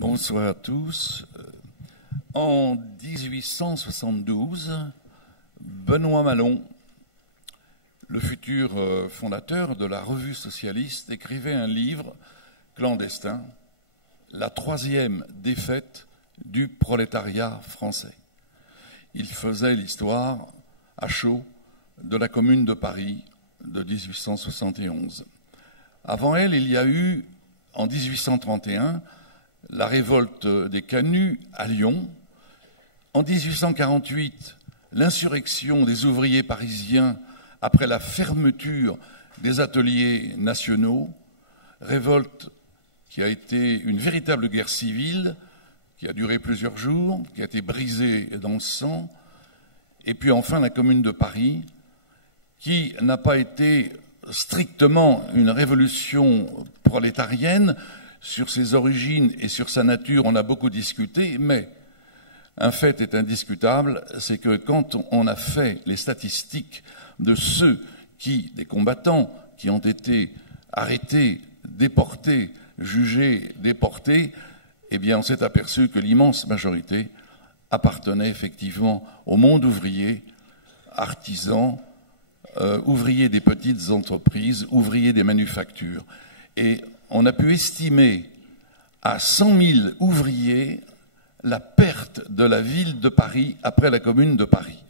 Bonsoir à tous. En 1872, Benoît Malon, le futur fondateur de la Revue socialiste, écrivait un livre clandestin, La troisième défaite du prolétariat français. Il faisait l'histoire à chaud de la Commune de Paris de 1871. Avant elle, il y a eu, en 1831, la révolte des Canuts à Lyon. En 1848, l'insurrection des ouvriers parisiens après la fermeture des ateliers nationaux, révolte qui a été une véritable guerre civile, qui a duré plusieurs jours, qui a été brisée dans le sang. Et puis enfin la Commune de Paris, qui n'a pas été strictement une révolution prolétarienne. Sur ses origines et sur sa nature, on a beaucoup discuté, mais un fait est indiscutable, c'est que quand on a fait les statistiques de ceux des combattants qui ont été arrêtés, déportés, jugés, déportés, eh bien on s'est aperçu que l'immense majorité appartenait effectivement au monde ouvrier, artisans, ouvriers des petites entreprises, ouvriers des manufactures. Et on a pu estimer à 100 000 ouvriers la perte de la ville de Paris après la Commune de Paris.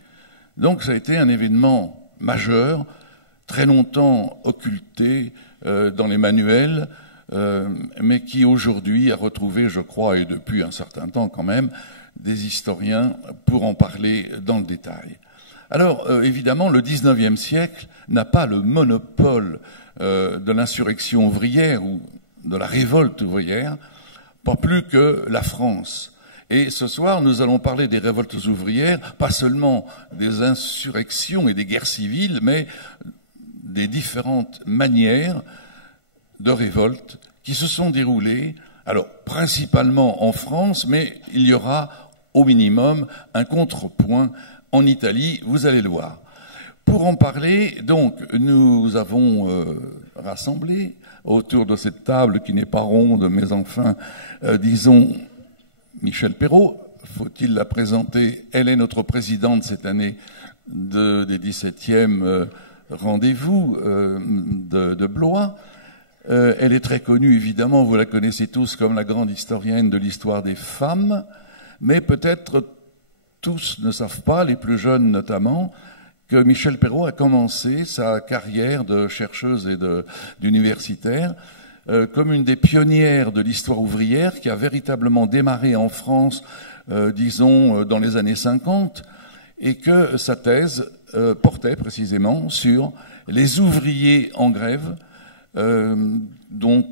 Donc ça a été un événement majeur, très longtemps occulté dans les manuels, mais qui aujourd'hui a retrouvé, je crois, et depuis un certain temps quand même, des historiens pour en parler dans le détail. Alors, évidemment, le XIXe siècle n'a pas le monopole de l'insurrection ouvrière ou de la révolte ouvrière, pas plus que la France. Et ce soir, nous allons parler des révoltes ouvrières, pas seulement des insurrections et des guerres civiles, mais des différentes manières de révolte qui se sont déroulées, alors principalement en France, mais il y aura au minimum un contrepoint en Italie, vous allez le voir. Pour en parler, donc, nous avons rassemblé autour de cette table qui n'est pas ronde, mais enfin, disons, Michel Perrault. Faut-il la présenter? Elle est notre présidente cette année des 17e rendez-vous de Blois. Elle est très connue, évidemment, vous la connaissez tous comme la grande historienne de l'histoire des femmes, mais peut-être tous ne savent pas, les plus jeunes notamment, que Michel Perrault a commencé sa carrière de chercheuse et d'universitaire comme une des pionnières de l'histoire ouvrière qui a véritablement démarré en France, disons, dans les années 50, et que sa thèse portait précisément sur les ouvriers en grève, dont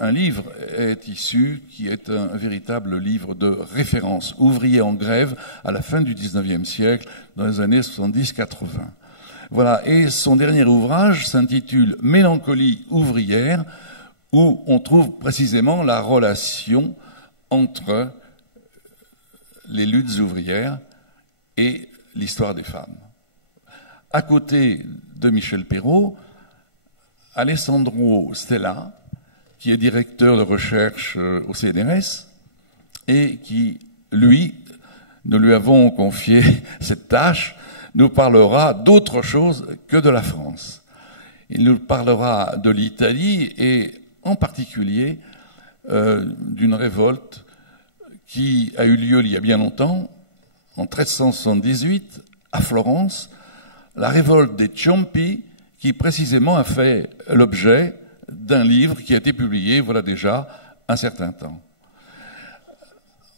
un livre est issu, qui est un véritable livre de référence, Ouvriers en grève à la fin du XIXe siècle, dans les années 70-80. Voilà, et son dernier ouvrage s'intitule Mélancolie ouvrière, où on trouve précisément la relation entre les luttes ouvrières et l'histoire des femmes. À côté de Michel Perrault, Alessandro Stella, qui est directeur de recherche au CNRS et qui, lui, nous lui avons confié cette tâche, nous parlera d'autre chose que de la France. Il nous parlera de l'Italie et en particulier d'une révolte qui a eu lieu il y a bien longtemps, en 1378, à Florence, la révolte des Ciompi, qui précisément a fait l'objet d'un livre qui a été publié, voilà déjà un certain temps.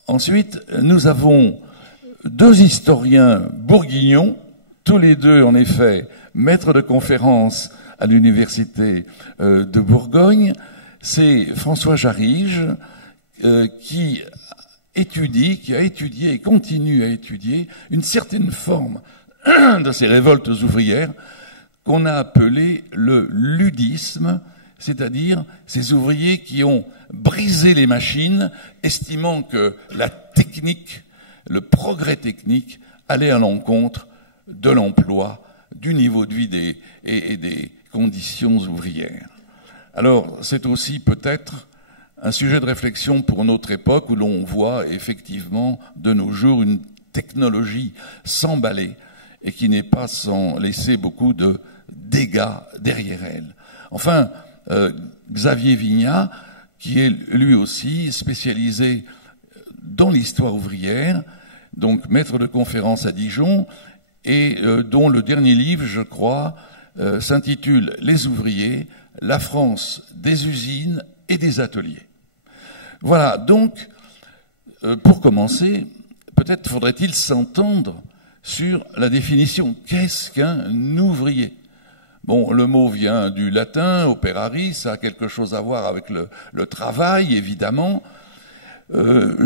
Ensuite, nous avons deux historiens bourguignons, tous les deux en effet maîtres de conférences à l'université de Bourgogne. C'est François Jarige qui a étudié et continue à étudier une certaine forme de ces révoltes ouvrières qu'on a appelé le ludisme, c'est-à-dire ces ouvriers qui ont brisé les machines, estimant que la technique, le progrès technique, allait à l'encontre de l'emploi, du niveau de vie et des conditions ouvrières. Alors, c'est aussi peut-être un sujet de réflexion pour notre époque où l'on voit effectivement de nos jours une technologie s'emballer et qui n'est pas sans laisser beaucoup de dégâts derrière elle. Enfin, Xavier Vignat, qui est lui aussi spécialisé dans l'histoire ouvrière, donc maître de conférence à Dijon, et dont le dernier livre, je crois, s'intitule « Les ouvriers, la France des usines et des ateliers ». Voilà, donc, pour commencer, peut-être faudrait-il s'entendre sur la définition. Qu'est-ce qu'un ouvrier ? Bon, le mot vient du latin, operari, ça a quelque chose à voir avec le travail, évidemment.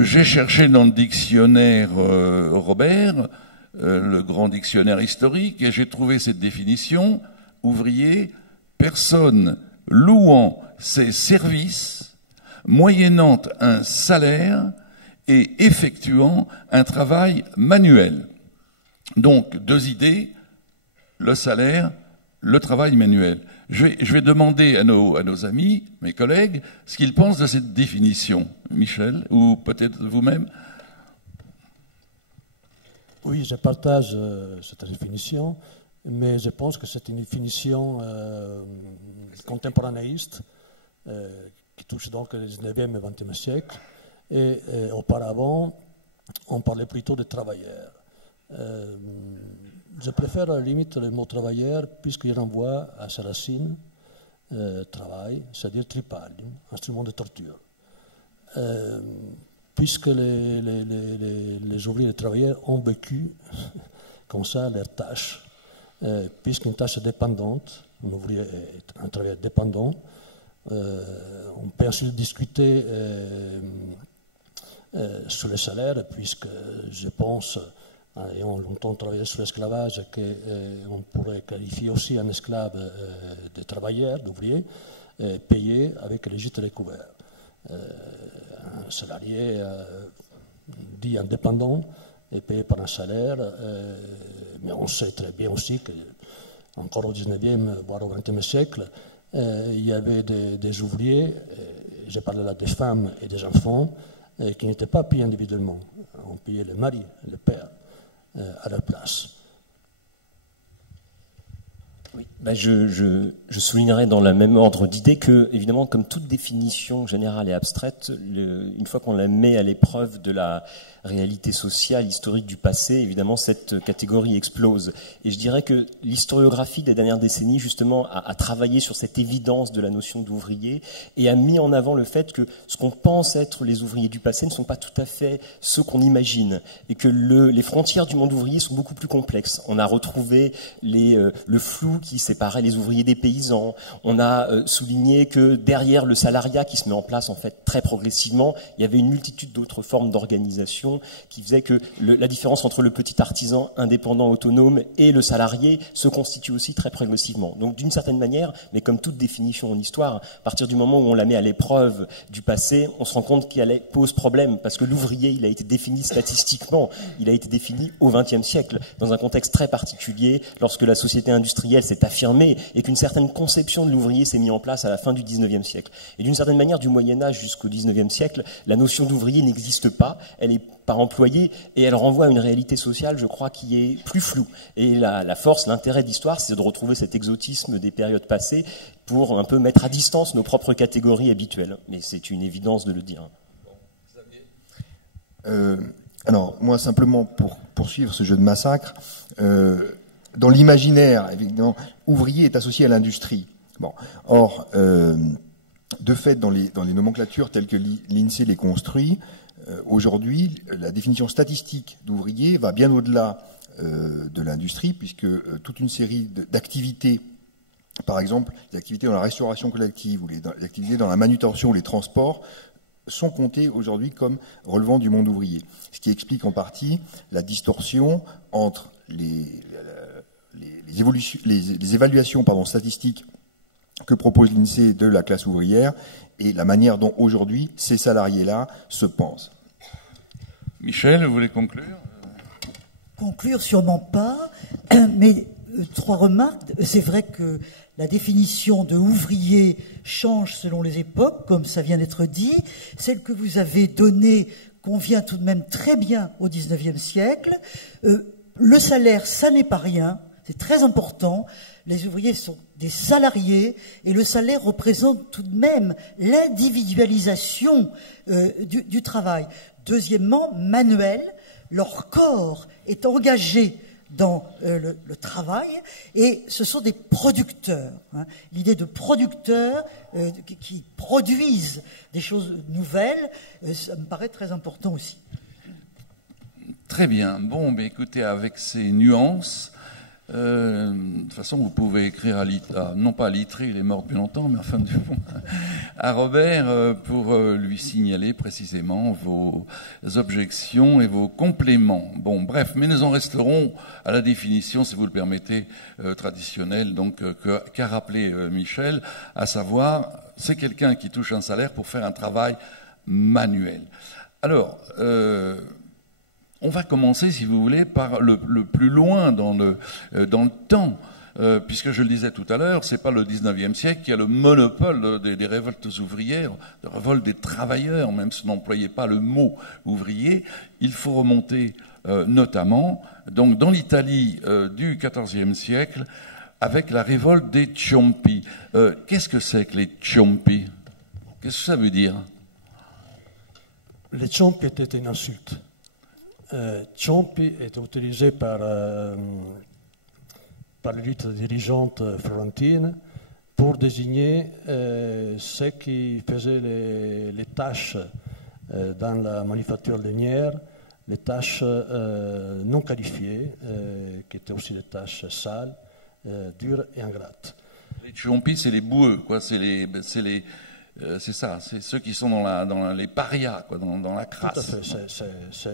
J'ai cherché dans le dictionnaire Robert, le grand dictionnaire historique, et j'ai trouvé cette définition, ouvrier, personne louant ses services, moyennant un salaire et effectuant un travail manuel. Donc, deux idées, le salaire, le travail manuel. Je vais demander à nos amis, mes collègues, ce qu'ils pensent de cette définition. Michel, ou peut-être vous-même? Oui, je partage cette définition, mais je pense que c'est une définition contemporanéiste qui touche donc le 19e et 20e siècle. Et auparavant, on parlait plutôt de travailleurs. Je préfère à la limite le mot travailleur puisqu'il renvoie à sa racine, travail, c'est-à-dire tripalium, instrument de torture. Puisque les ouvriers et les travailleurs ont vécu comme ça leurs tâches, puisqu'une tâche dépendante, un ouvrier est un travailleur dépendant, on peut ensuite discuter sur les salaires, puisque je pense, ayant longtemps travaillé sur l'esclavage, qu'on pourrait qualifier aussi un esclave de travailleur, d'ouvrier, payé avec les gîtes recouverts. Un salarié dit indépendant est payé par un salaire, mais on sait très bien aussi que, encore au 19e, voire au 20e siècle, il y avait des ouvriers, je parle là des femmes et des enfants, qui n'étaient pas payés individuellement. On payait le mari, le père, à leur place. Oui, ben je soulignerai dans le même ordre d'idée que, évidemment, comme toute définition générale et abstraite, une fois qu'on la met à l'épreuve de la réalité sociale, historique du passé, évidemment, cette catégorie explose. Et je dirais que l'historiographie des dernières décennies, justement, a travaillé sur cette évidence de la notion d'ouvrier et a mis en avant le fait que ce qu'on pense être les ouvriers du passé ne sont pas tout à fait ceux qu'on imagine et que les frontières du monde ouvrier sont beaucoup plus complexes. On a retrouvé le flou qui séparait les ouvriers des paysans. On a souligné que derrière le salariat qui se met en place, en fait, très progressivement, il y avait une multitude d'autres formes d'organisation qui faisait que la différence entre le petit artisan indépendant autonome et le salarié se constitue aussi très progressivement. Donc d'une certaine manière, mais comme toute définition en histoire, à partir du moment où on la met à l'épreuve du passé, on se rend compte qu'elle pose problème, parce que l'ouvrier, il a été défini statistiquement, il a été défini au XXe siècle, dans un contexte très particulier, lorsque la société industrielle s'est affirmée et qu'une certaine conception de l'ouvrier s'est mise en place à la fin du XIXe siècle. Et d'une certaine manière, du Moyen-Âge jusqu'au XIXe siècle, la notion d'ouvrier n'existe pas, elle est par employé, et elle renvoie à une réalité sociale, je crois, qui est plus floue. Et la force, l'intérêt d'histoire, c'est de retrouver cet exotisme des périodes passées pour un peu mettre à distance nos propres catégories habituelles. Mais c'est une évidence de le dire. Alors, moi, simplement, pour poursuivre ce jeu de massacre, dans l'imaginaire, évidemment, ouvrier est associé à l'industrie. Bon. Or, de fait, dans les nomenclatures telles que l'INSEE les construit, aujourd'hui, la définition statistique d'ouvrier va bien au-delà de l'industrie, puisque toute une série d'activités, par exemple, les activités dans la restauration collective ou les activités dans la manutention ou les transports, sont comptées aujourd'hui comme relevant du monde ouvrier. Ce qui explique en partie la distorsion entre les évaluations statistiques que propose l'INSEE de la classe ouvrière et la manière dont aujourd'hui ces salariés-là se pensent. Michel, vous voulez conclure? Conclure, sûrement pas, mais trois remarques. C'est vrai que La définition de ouvrier change selon les époques, comme ça vient d'être dit. Celle que vous avez donnée convient tout de même très bien au XIXe siècle. Le salaire, ça n'est pas rien, c'est très important. Les ouvriers sont des salariés et le salaire représente tout de même l'individualisation du travail. Deuxièmement, manuel, leur corps est engagé dans le travail, et ce sont des producteurs. Hein. L'idée de producteurs qui produisent des choses nouvelles, ça me paraît très important aussi. Très bien. Bon, mais écoutez, avec ces nuances, de toute façon, vous pouvez écrire non pas à Littré, il est mort depuis longtemps, mais enfin à Robert pour lui signaler précisément vos objections et vos compléments. Bon, bref, mais nous en resterons à la définition, si vous le permettez, traditionnelle, donc qu'a rappelé Michel, à savoir, c'est quelqu'un qui touche un salaire pour faire un travail manuel. Alors, on va commencer, si vous voulez, par le plus loin dans le temps, puisque je le disais tout à l'heure, c'est pas le 19e siècle qui a le monopole des révoltes ouvrières, de révoltes des travailleurs, même si on n'employait pas le mot ouvrier. Il faut remonter notamment donc dans l'Italie du XIVe siècle avec la révolte des Ciompi. Qu'est-ce que c'est que les Ciompi? Qu'est-ce que ça veut dire? Les Ciompi étaient une insulte. Ciompi est utilisé par l'élite dirigeante florentine pour désigner ceux qui faisaient les tâches dans la manufacture lainière, les tâches non qualifiées, qui étaient aussi des tâches sales, dures et ingrates. Les Ciompi, c'est les boueux, quoi. C'est ça, c'est ceux qui sont dans les parias, quoi, dans la crasse. Tout à fait,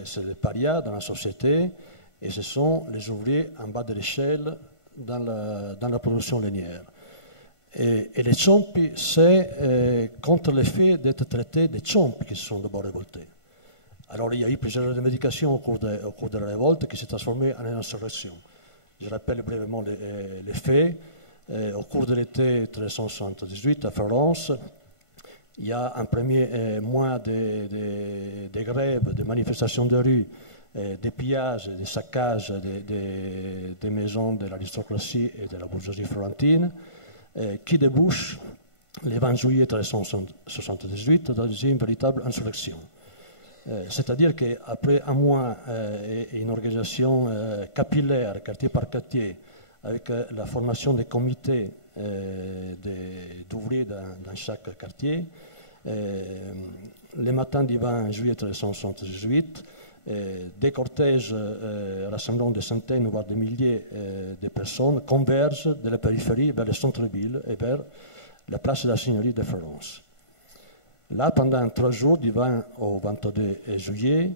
c'est les parias dans la société, et ce sont les ouvriers en bas de l'échelle dans la production lainière. Et les Ciompi, c'est contre le fait d'être traités des Ciompi qui se sont d'abord révoltés. Alors il y a eu plusieurs revendications au cours de la révolte qui s'est transformée en une insurrection. Je rappelle brièvement les faits. Au cours de l'été 1378 à Florence, il y a un premier mois de grèves, de manifestations de rue, des pillages, des saccages des maisons de l'aristocratie et de la bourgeoisie florentine, qui débouchent le 20 juillet 1378 dans une véritable insurrection. C'est-à-dire qu'après un mois et une organisation capillaire, quartier par quartier, avec la formation des comités d'ouvriers dans chaque quartier, le matin du 20 juillet 1378, des cortèges rassemblant des centaines, voire des milliers de personnes convergent de la périphérie vers le centre-ville et vers la place de la Signorie de Florence. Là, pendant 3 jours, du 20 au 22 juillet,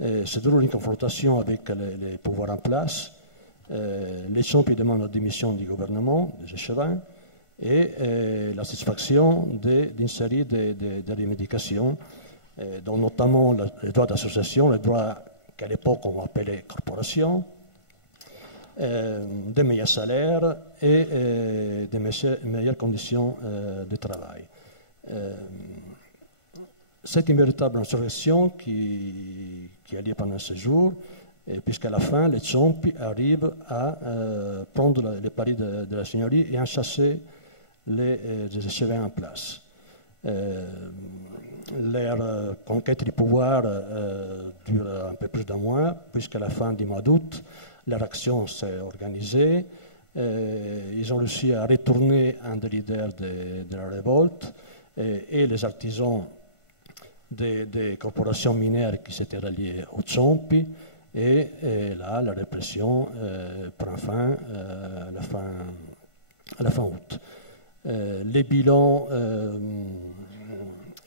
se déroule une confrontation avec les pouvoirs en place. Les Ciompi demandent la démission du gouvernement, des échevins, et la satisfaction d'une série de revendications, dont notamment le droit d'association, le droit qu'à l'époque on appelait corporation, des meilleurs salaires et des meilleures conditions de travail. C'est une véritable insurrection qui a lieu pendant ce jour, puisqu'à la fin, les Ciompi arrivent à prendre les paris de la Signorie et à chasser les échevins en place. Leur conquête du pouvoir dure un peu plus d'un mois, puisqu'à la fin du mois d'août, leur action s'est organisée. Ils ont réussi à retourner un des leaders de la révolte et les artisans des corporations minières qui s'étaient ralliées aux Ciompi. Et là, la répression prend fin à la fin août. Les bilans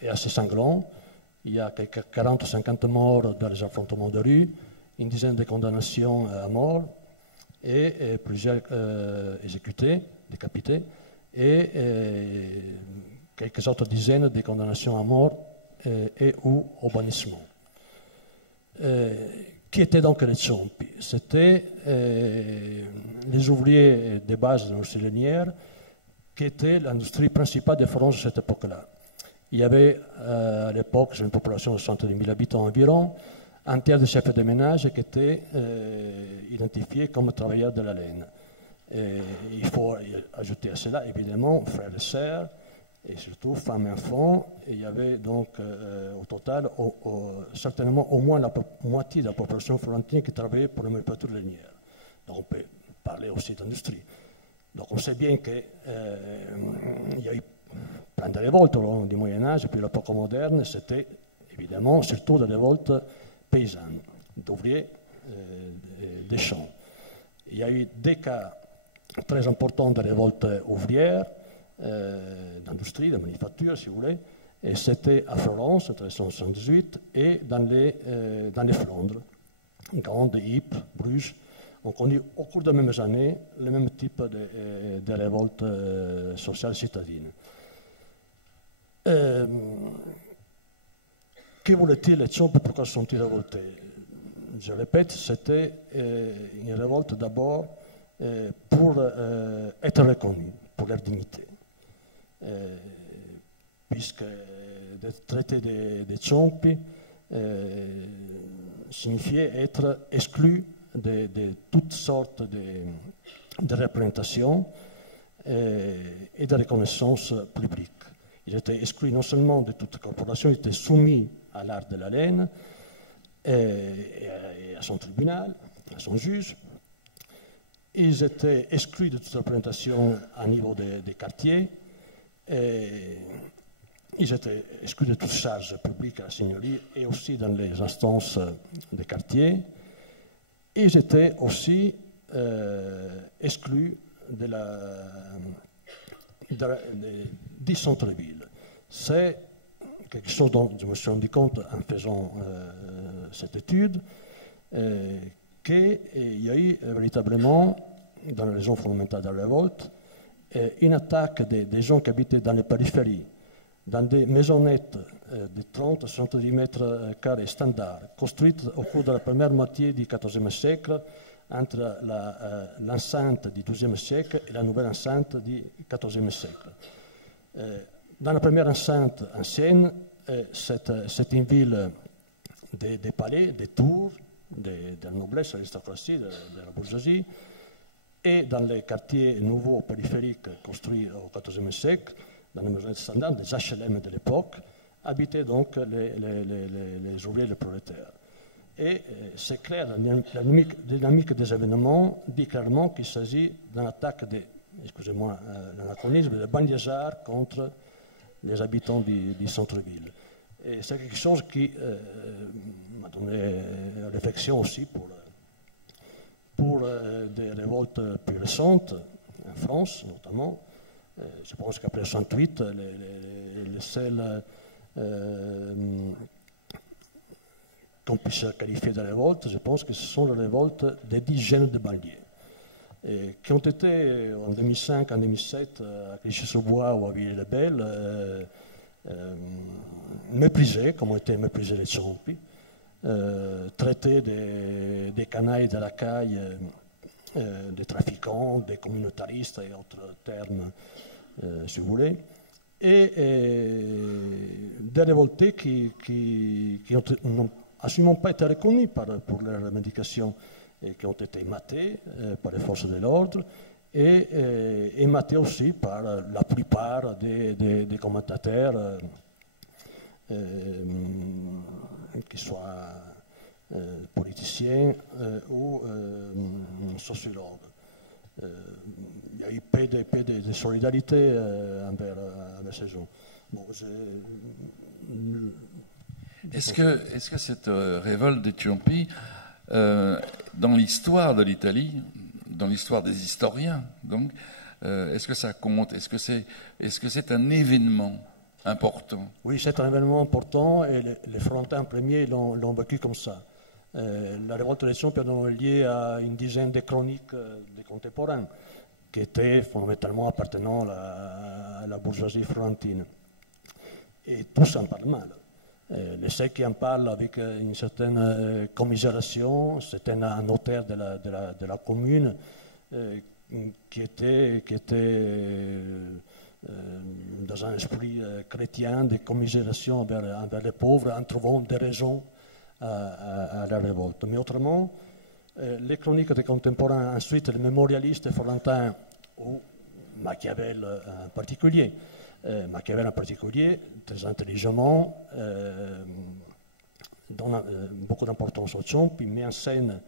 est assez sanglant. Il y a quelques 40 ou 50 morts dans les affrontements de rue, une dizaine de condamnations à mort et plusieurs exécutés, décapités, et quelques autres dizaines de condamnations à mort et ou au bannissement. Qui étaient donc les Ciompi? C'était les ouvriers de base de l'industrie lainière qui était l'industrie principale de Florence à cette époque-là. Il y avait à l'époque une population de 110 000 habitants environ, un tiers de chefs de ménage qui étaient identifiés comme travailleurs de la laine. Et il faut ajouter à cela, évidemment, frères et sœurs, et surtout femmes et enfants. Et il y avait donc au total certainement au moins la moitié de la population florentine qui travaillait pour la manufacture lainière. Donc on peut parler aussi d'industrie. Donc on sait bien qu'il y a eu plein de révoltes au long du Moyen-Âge, et puis l'époque moderne, c'était évidemment surtout des révoltes paysannes, d'ouvriers des champs. Il y a eu des cas très importants de révoltes ouvrières, d'industrie, de manufacture, si vous voulez, et c'était à Florence, en 1378, et dans les Flandres, Gand, Ypres, Bruges. On connaît au cours des mêmes années le même type de révoltes sociales citadines. Que voulaient-ils les Ciompi? Pourquoi sont-ils révoltés? Je répète, c'était une révolte d'abord pour être reconnus, pour leur dignité. Puisque d'être traité des Ciompi signifiait être exclu de toutes sortes de représentations et de reconnaissance publique. Ils étaient exclus non seulement de toute corporation, ils étaient soumis à l'art de la laine et à son tribunal, à son juge. Ils étaient exclus de toute représentation à niveau des quartiers. Et ils étaient exclus de toute charge publique à la seigneurie et aussi dans les instances des quartiers. Ils étaient aussi exclus du centre-ville. C'est quelque chose dont je me suis rendu compte en faisant cette étude, qu'il y a eu véritablement, dans la raison fondamentale de la révolte, une attaque des gens qui habitaient dans les périphéries, dans des maisonnettes de 30 à 70 mètres carrés standards, construites au cours de la première moitié du XIVe siècle, entre l'enceinte du XIIe siècle et la nouvelle enceinte du XIVe siècle. Dans la première enceinte ancienne, c'est une ville des palais, des tours, de la noblesse, de l'aristocratie, de la bourgeoisie, et dans les quartiers nouveaux périphériques construits au XIVe siècle, dans les maisons standards, des HLM de l'époque, habitaient donc les ouvriers et les prolétaires. Et c'est clair, la dynamique des événements dit clairement qu'il s'agit d'une attaque excusez-moi l'anachronisme, des banlieusards contre les habitants du centre-ville. Et c'est quelque chose qui m'a donné réflexion aussi pour des révoltes plus récentes, en France notamment. Je pense qu'après 68, les seules qu'on puisse qualifier de révolte, je pense que ce sont les révoltes des 10 jeunes de banlieue, qui ont été en 2005, en 2007, à Clichy-sous-Bois ou à Villers-le-Bel, méprisés, comme ont été méprisés les Ciompi, traités des canailles de la caille, des trafiquants, des communautaristes et autres termes, si vous voulez, et des révoltés qui n'ont absolument pas été reconnus pour leurs revendications et qui ont été matés par les forces de l'ordre et matés aussi par la plupart des commentateurs, qu'ils soient politiciens ou sociologues. Il y a eu peu de solidarité envers ces gens. Bon, est-ce que cette révolte des Ciompi, dans l'histoire de l'Italie, dans l'histoire des historiens, donc, est-ce que ça compte? Est-ce que c'est un événement important? Oui, c'est un événement important et les Florentins premiers l'ont vécu comme ça. La révolte des Ciompi est liée à une dizaine de chroniques des contemporains qui étaient fondamentalement appartenant à la bourgeoisie florentine. Et tous en parlent mal. Les seuls qui en parlent avec une certaine commisération, c'était un notaire de la commune qui était dans un esprit chrétien de commisération envers les pauvres, en trouvant des raisons à la révolte. Mais autrement, les chroniques des contemporains, ensuite les mémorialistes florentins, ou Machiavel en particulier, très intelligemment, donne beaucoup d'importance au Ciompi, met en scène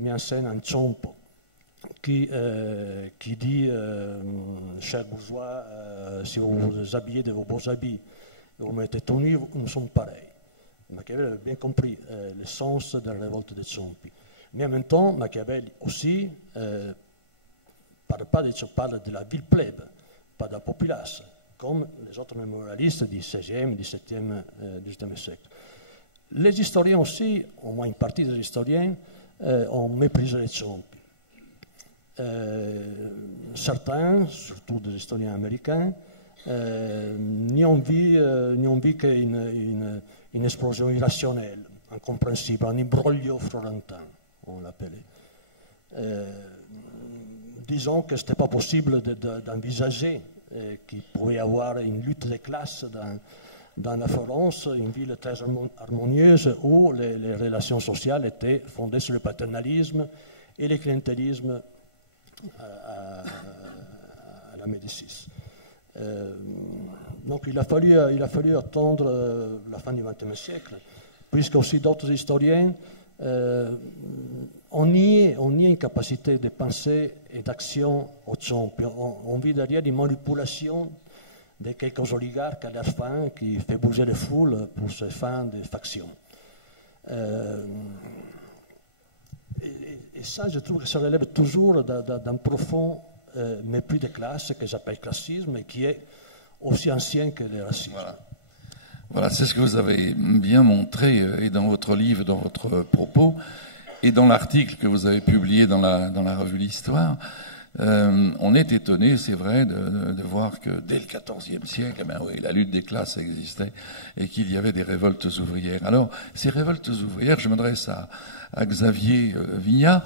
un Ciompo qui dit, chers bourgeois, si vous vous habillez de vos beaux habits et vous mettez tout nu, nous sommes pareils. Machiavel avait bien compris le sens de la révolte des Ciompi. Mais en même temps, Machiavel aussi parle de la ville plèbe, pas de la populace, comme les autres mémorialistes du XVIe, XVIIe siècle. Les historiens aussi, au moins une partie des historiens, ont méprisé les Ciompi. Certains, surtout des historiens américains, n'y ont vu qu'une explosion irrationnelle, incompréhensible, un imbroglio florentin, on l'appelait. Disons que ce n'était pas possible d'envisager qu'il pouvait y avoir une lutte des classes dans la Florence, une ville très harmonieuse où les relations sociales étaient fondées sur le paternalisme et le clientélisme à la Médicis. Donc il a fallu attendre la fin du XXe siècle, puisque aussi d'autres historiens on y a une capacité de pensée et d'action au Ciompi. On vit derrière une manipulation de quelques oligarques à leur fin qui fait bouger les foules pour ses fins de faction. Et ça, je trouve que ça relève toujours d'un profond mépris des classes que j'appelle classisme et qui est aussi ancien que le racisme. Voilà, c'est ce que vous avez bien montré et dans votre livre, dans votre propos, et dans l'article que vous avez publié dans la revue L'Histoire. On est étonné, c'est vrai, de voir que dès le XIVe siècle, la lutte des classes existait et qu'il y avait des révoltes ouvrières. Alors, ces révoltes ouvrières, je m'adresse à Xavier Vignat,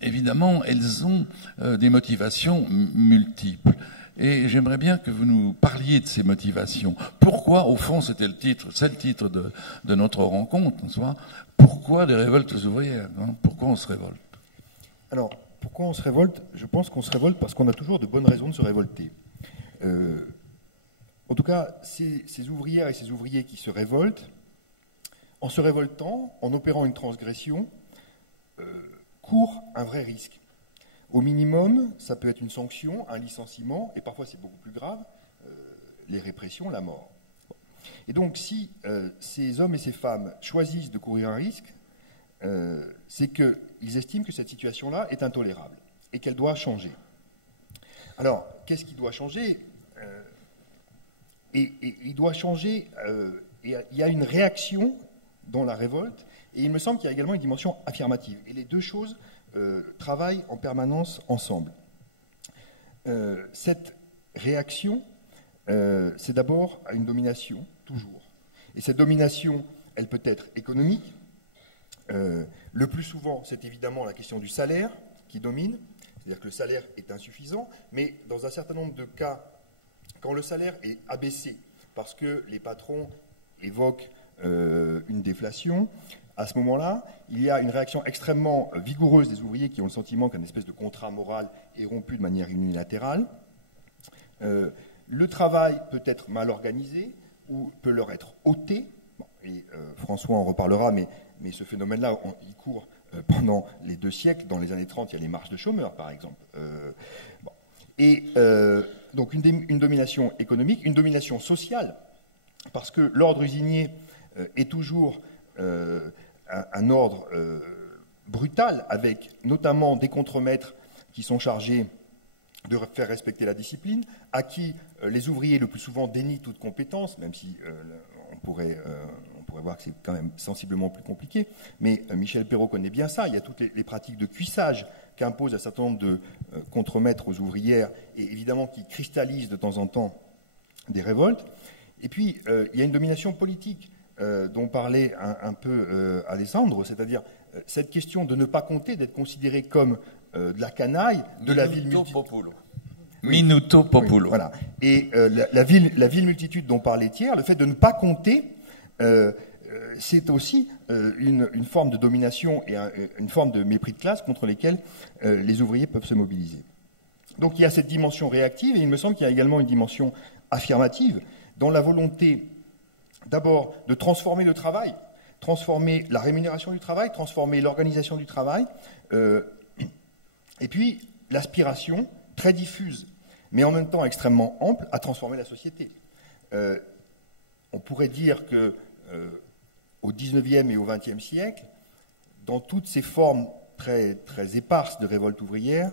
évidemment, elles ont des motivations multiples. Et j'aimerais bien que vous nous parliez de ces motivations. Pourquoi, au fond, c'est le titre de notre rencontre, en soi, pourquoi des révoltes ouvrières, hein? Pourquoi on se révolte? Alors, pourquoi on se révolte? Je pense qu'on se révolte parce qu'on a toujours de bonnes raisons de se révolter. En tout cas, ces ouvrières et ces ouvriers qui se révoltent, en se révoltant, en opérant une transgression, courent un vrai risque. Au minimum, ça peut être une sanction, un licenciement, et parfois c'est beaucoup plus grave, les répressions, la mort. Et donc, si ces hommes et ces femmes choisissent de courir un risque, c'est qu'ils estiment que cette situation-là est intolérable et qu'elle doit changer. Alors, qu'est-ce qui doit changer? Et il doit changer, il y a une réaction dans la révolte, et il me semble qu'il y a également une dimension affirmative. Et les deux choses travaillent en permanence ensemble. Cette réaction, c'est d'abord à une domination, toujours. Et cette domination, elle peut être économique. Le plus souvent, c'est évidemment la question du salaire qui domine, c'est-à-dire que le salaire est insuffisant, mais dans un certain nombre de cas, quand le salaire est abaissé, parce que les patrons évoquent une déflation, à ce moment-là, il y a une réaction extrêmement vigoureuse des ouvriers qui ont le sentiment qu'une espèce de contrat moral est rompu de manière unilatérale. Le travail peut être mal organisé ou peut leur être ôté. Bon, et François en reparlera, mais ce phénomène-là, il court pendant les 2 siècles. Dans les années 30, il y a les marches de chômeurs, par exemple. Bon. Et donc une domination économique, une domination sociale, parce que l'ordre usinier est toujours un ordre brutal, avec notamment des contremaîtres qui sont chargés de faire respecter la discipline, à qui les ouvriers le plus souvent dénient toute compétence, même si on pourrait voir que c'est quand même sensiblement plus compliqué. Mais Michel Perrault connaît bien ça. Il y a toutes les pratiques de cuissage qu'imposent un certain nombre de contremaîtres aux ouvrières, et évidemment qui cristallisent de temps en temps des révoltes. Et puis, il y a une domination politique dont parlait un peu Alessandro, c'est-à-dire cette question de ne pas compter, d'être considéré comme de la canaille, de la ville Populo. Minuto Populo. Voilà. Et la ville multitude dont parlait Thiers, le fait de ne pas compter, c'est aussi une forme de domination et une forme de mépris de classe contre lesquels les ouvriers peuvent se mobiliser. Donc il y a cette dimension réactive, et il me semble qu'il y a également une dimension affirmative, dans la volonté d'abord de transformer le travail, transformer la rémunération du travail, transformer l'organisation du travail, et puis l'aspiration très diffuse, mais en même temps extrêmement ample, à transformer la société. On pourrait dire que au XIXe et au XXe siècle, dans toutes ces formes très, très éparses de révolte ouvrière,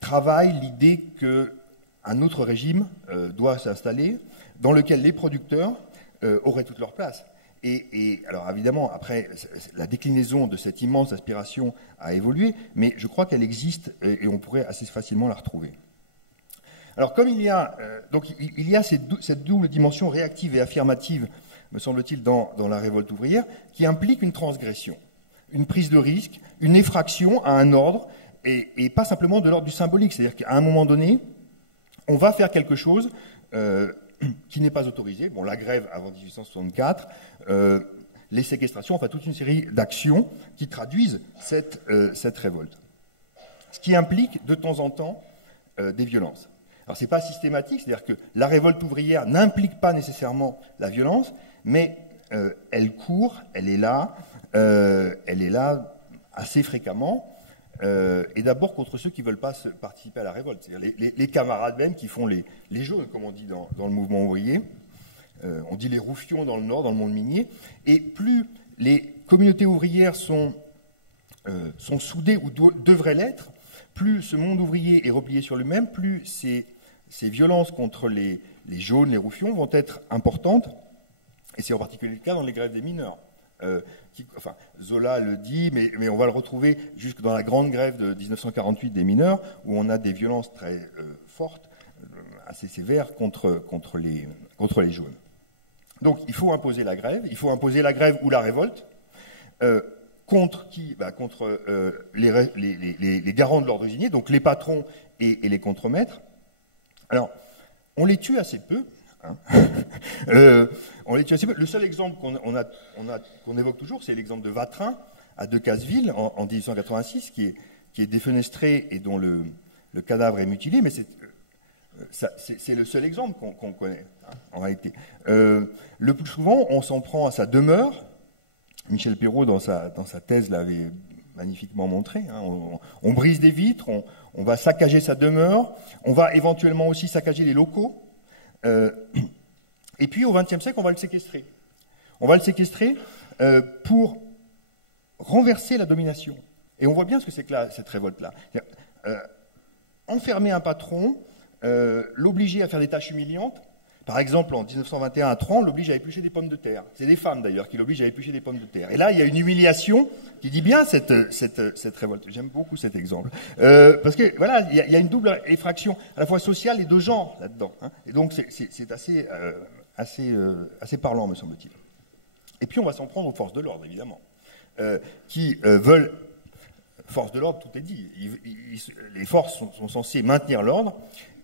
travaille l'idée qu'un autre régime doit s'installer, dans lequel les producteurs auraient toute leur place. Et alors évidemment, après, la déclinaison de cette immense aspiration a évolué, mais je crois qu'elle existe et on pourrait assez facilement la retrouver. Alors comme il y a cette double dimension réactive et affirmative, me semble-t-il, dans la révolte ouvrière, qui implique une transgression, une prise de risque, une effraction à un ordre, et pas simplement de l'ordre du symbolique. C'est-à-dire qu'à un moment donné, on va faire quelque chose qui n'est pas autorisé. Bon, la grève avant 1864, les séquestrations, enfin toute une série d'actions qui traduisent cette révolte. Ce qui implique de temps en temps des violences. Alors c'est pas systématique, c'est-à-dire que la révolte ouvrière n'implique pas nécessairement la violence, mais elle court, elle est là assez fréquemment, et d'abord contre ceux qui ne veulent pas participer à la révolte, c'est-à-dire les camarades même qui font les jaunes, comme on dit dans le mouvement ouvrier. On dit les roufions dans le Nord, dans le monde minier, et plus les communautés ouvrières sont soudées ou devraient l'être, plus ce monde ouvrier est replié sur lui-même, plus ces violences contre les jaunes, les roufions vont être importantes, et c'est en particulier le cas dans les grèves des mineurs. Zola le dit, mais on va le retrouver jusque dans la grande grève de 1948 des mineurs, où on a des violences très fortes, assez sévères contre les jaunes. Donc il faut imposer la grève ou la révolte. Contre qui ? Contre les garants de l'ordre usinier, donc les patrons et les contremaîtres. Alors, on les tue assez peu. Hein. On les tue assez peu. Le seul exemple qu'on évoque toujours, c'est l'exemple de Vatrin, à Decazeville, en 1886, qui est défenestré et dont le cadavre est mutilé, mais c'est le seul exemple qu'on connaît, hein, en réalité. Le plus souvent, on s'en prend à sa demeure. Michel Perrault, dans sa thèse, l'avait magnifiquement montré. Hein. On brise des vitres, on va saccager sa demeure, on va éventuellement aussi saccager les locaux. Et puis, au XXe siècle, on va le séquestrer. On va le séquestrer pour renverser la domination. Et on voit bien ce que c'est que cette révolte-là. Enfermer un patron, l'obliger à faire des tâches humiliantes. Par exemple, en 1921, à Tran, on l'oblige à éplucher des pommes de terre. C'est des femmes, d'ailleurs, qui l'obligent à éplucher des pommes de terre. Et là, il y a une humiliation qui dit bien cette révolte. J'aime beaucoup cet exemple. Parce que, voilà, il y a une double effraction, à la fois sociale et de genre, là-dedans. Hein. Et donc, c'est assez parlant, me semble-t-il. Et puis, on va s'en prendre aux forces de l'ordre, évidemment, qui veulent... Forces de l'ordre, tout est dit. Les forces sont censées maintenir l'ordre,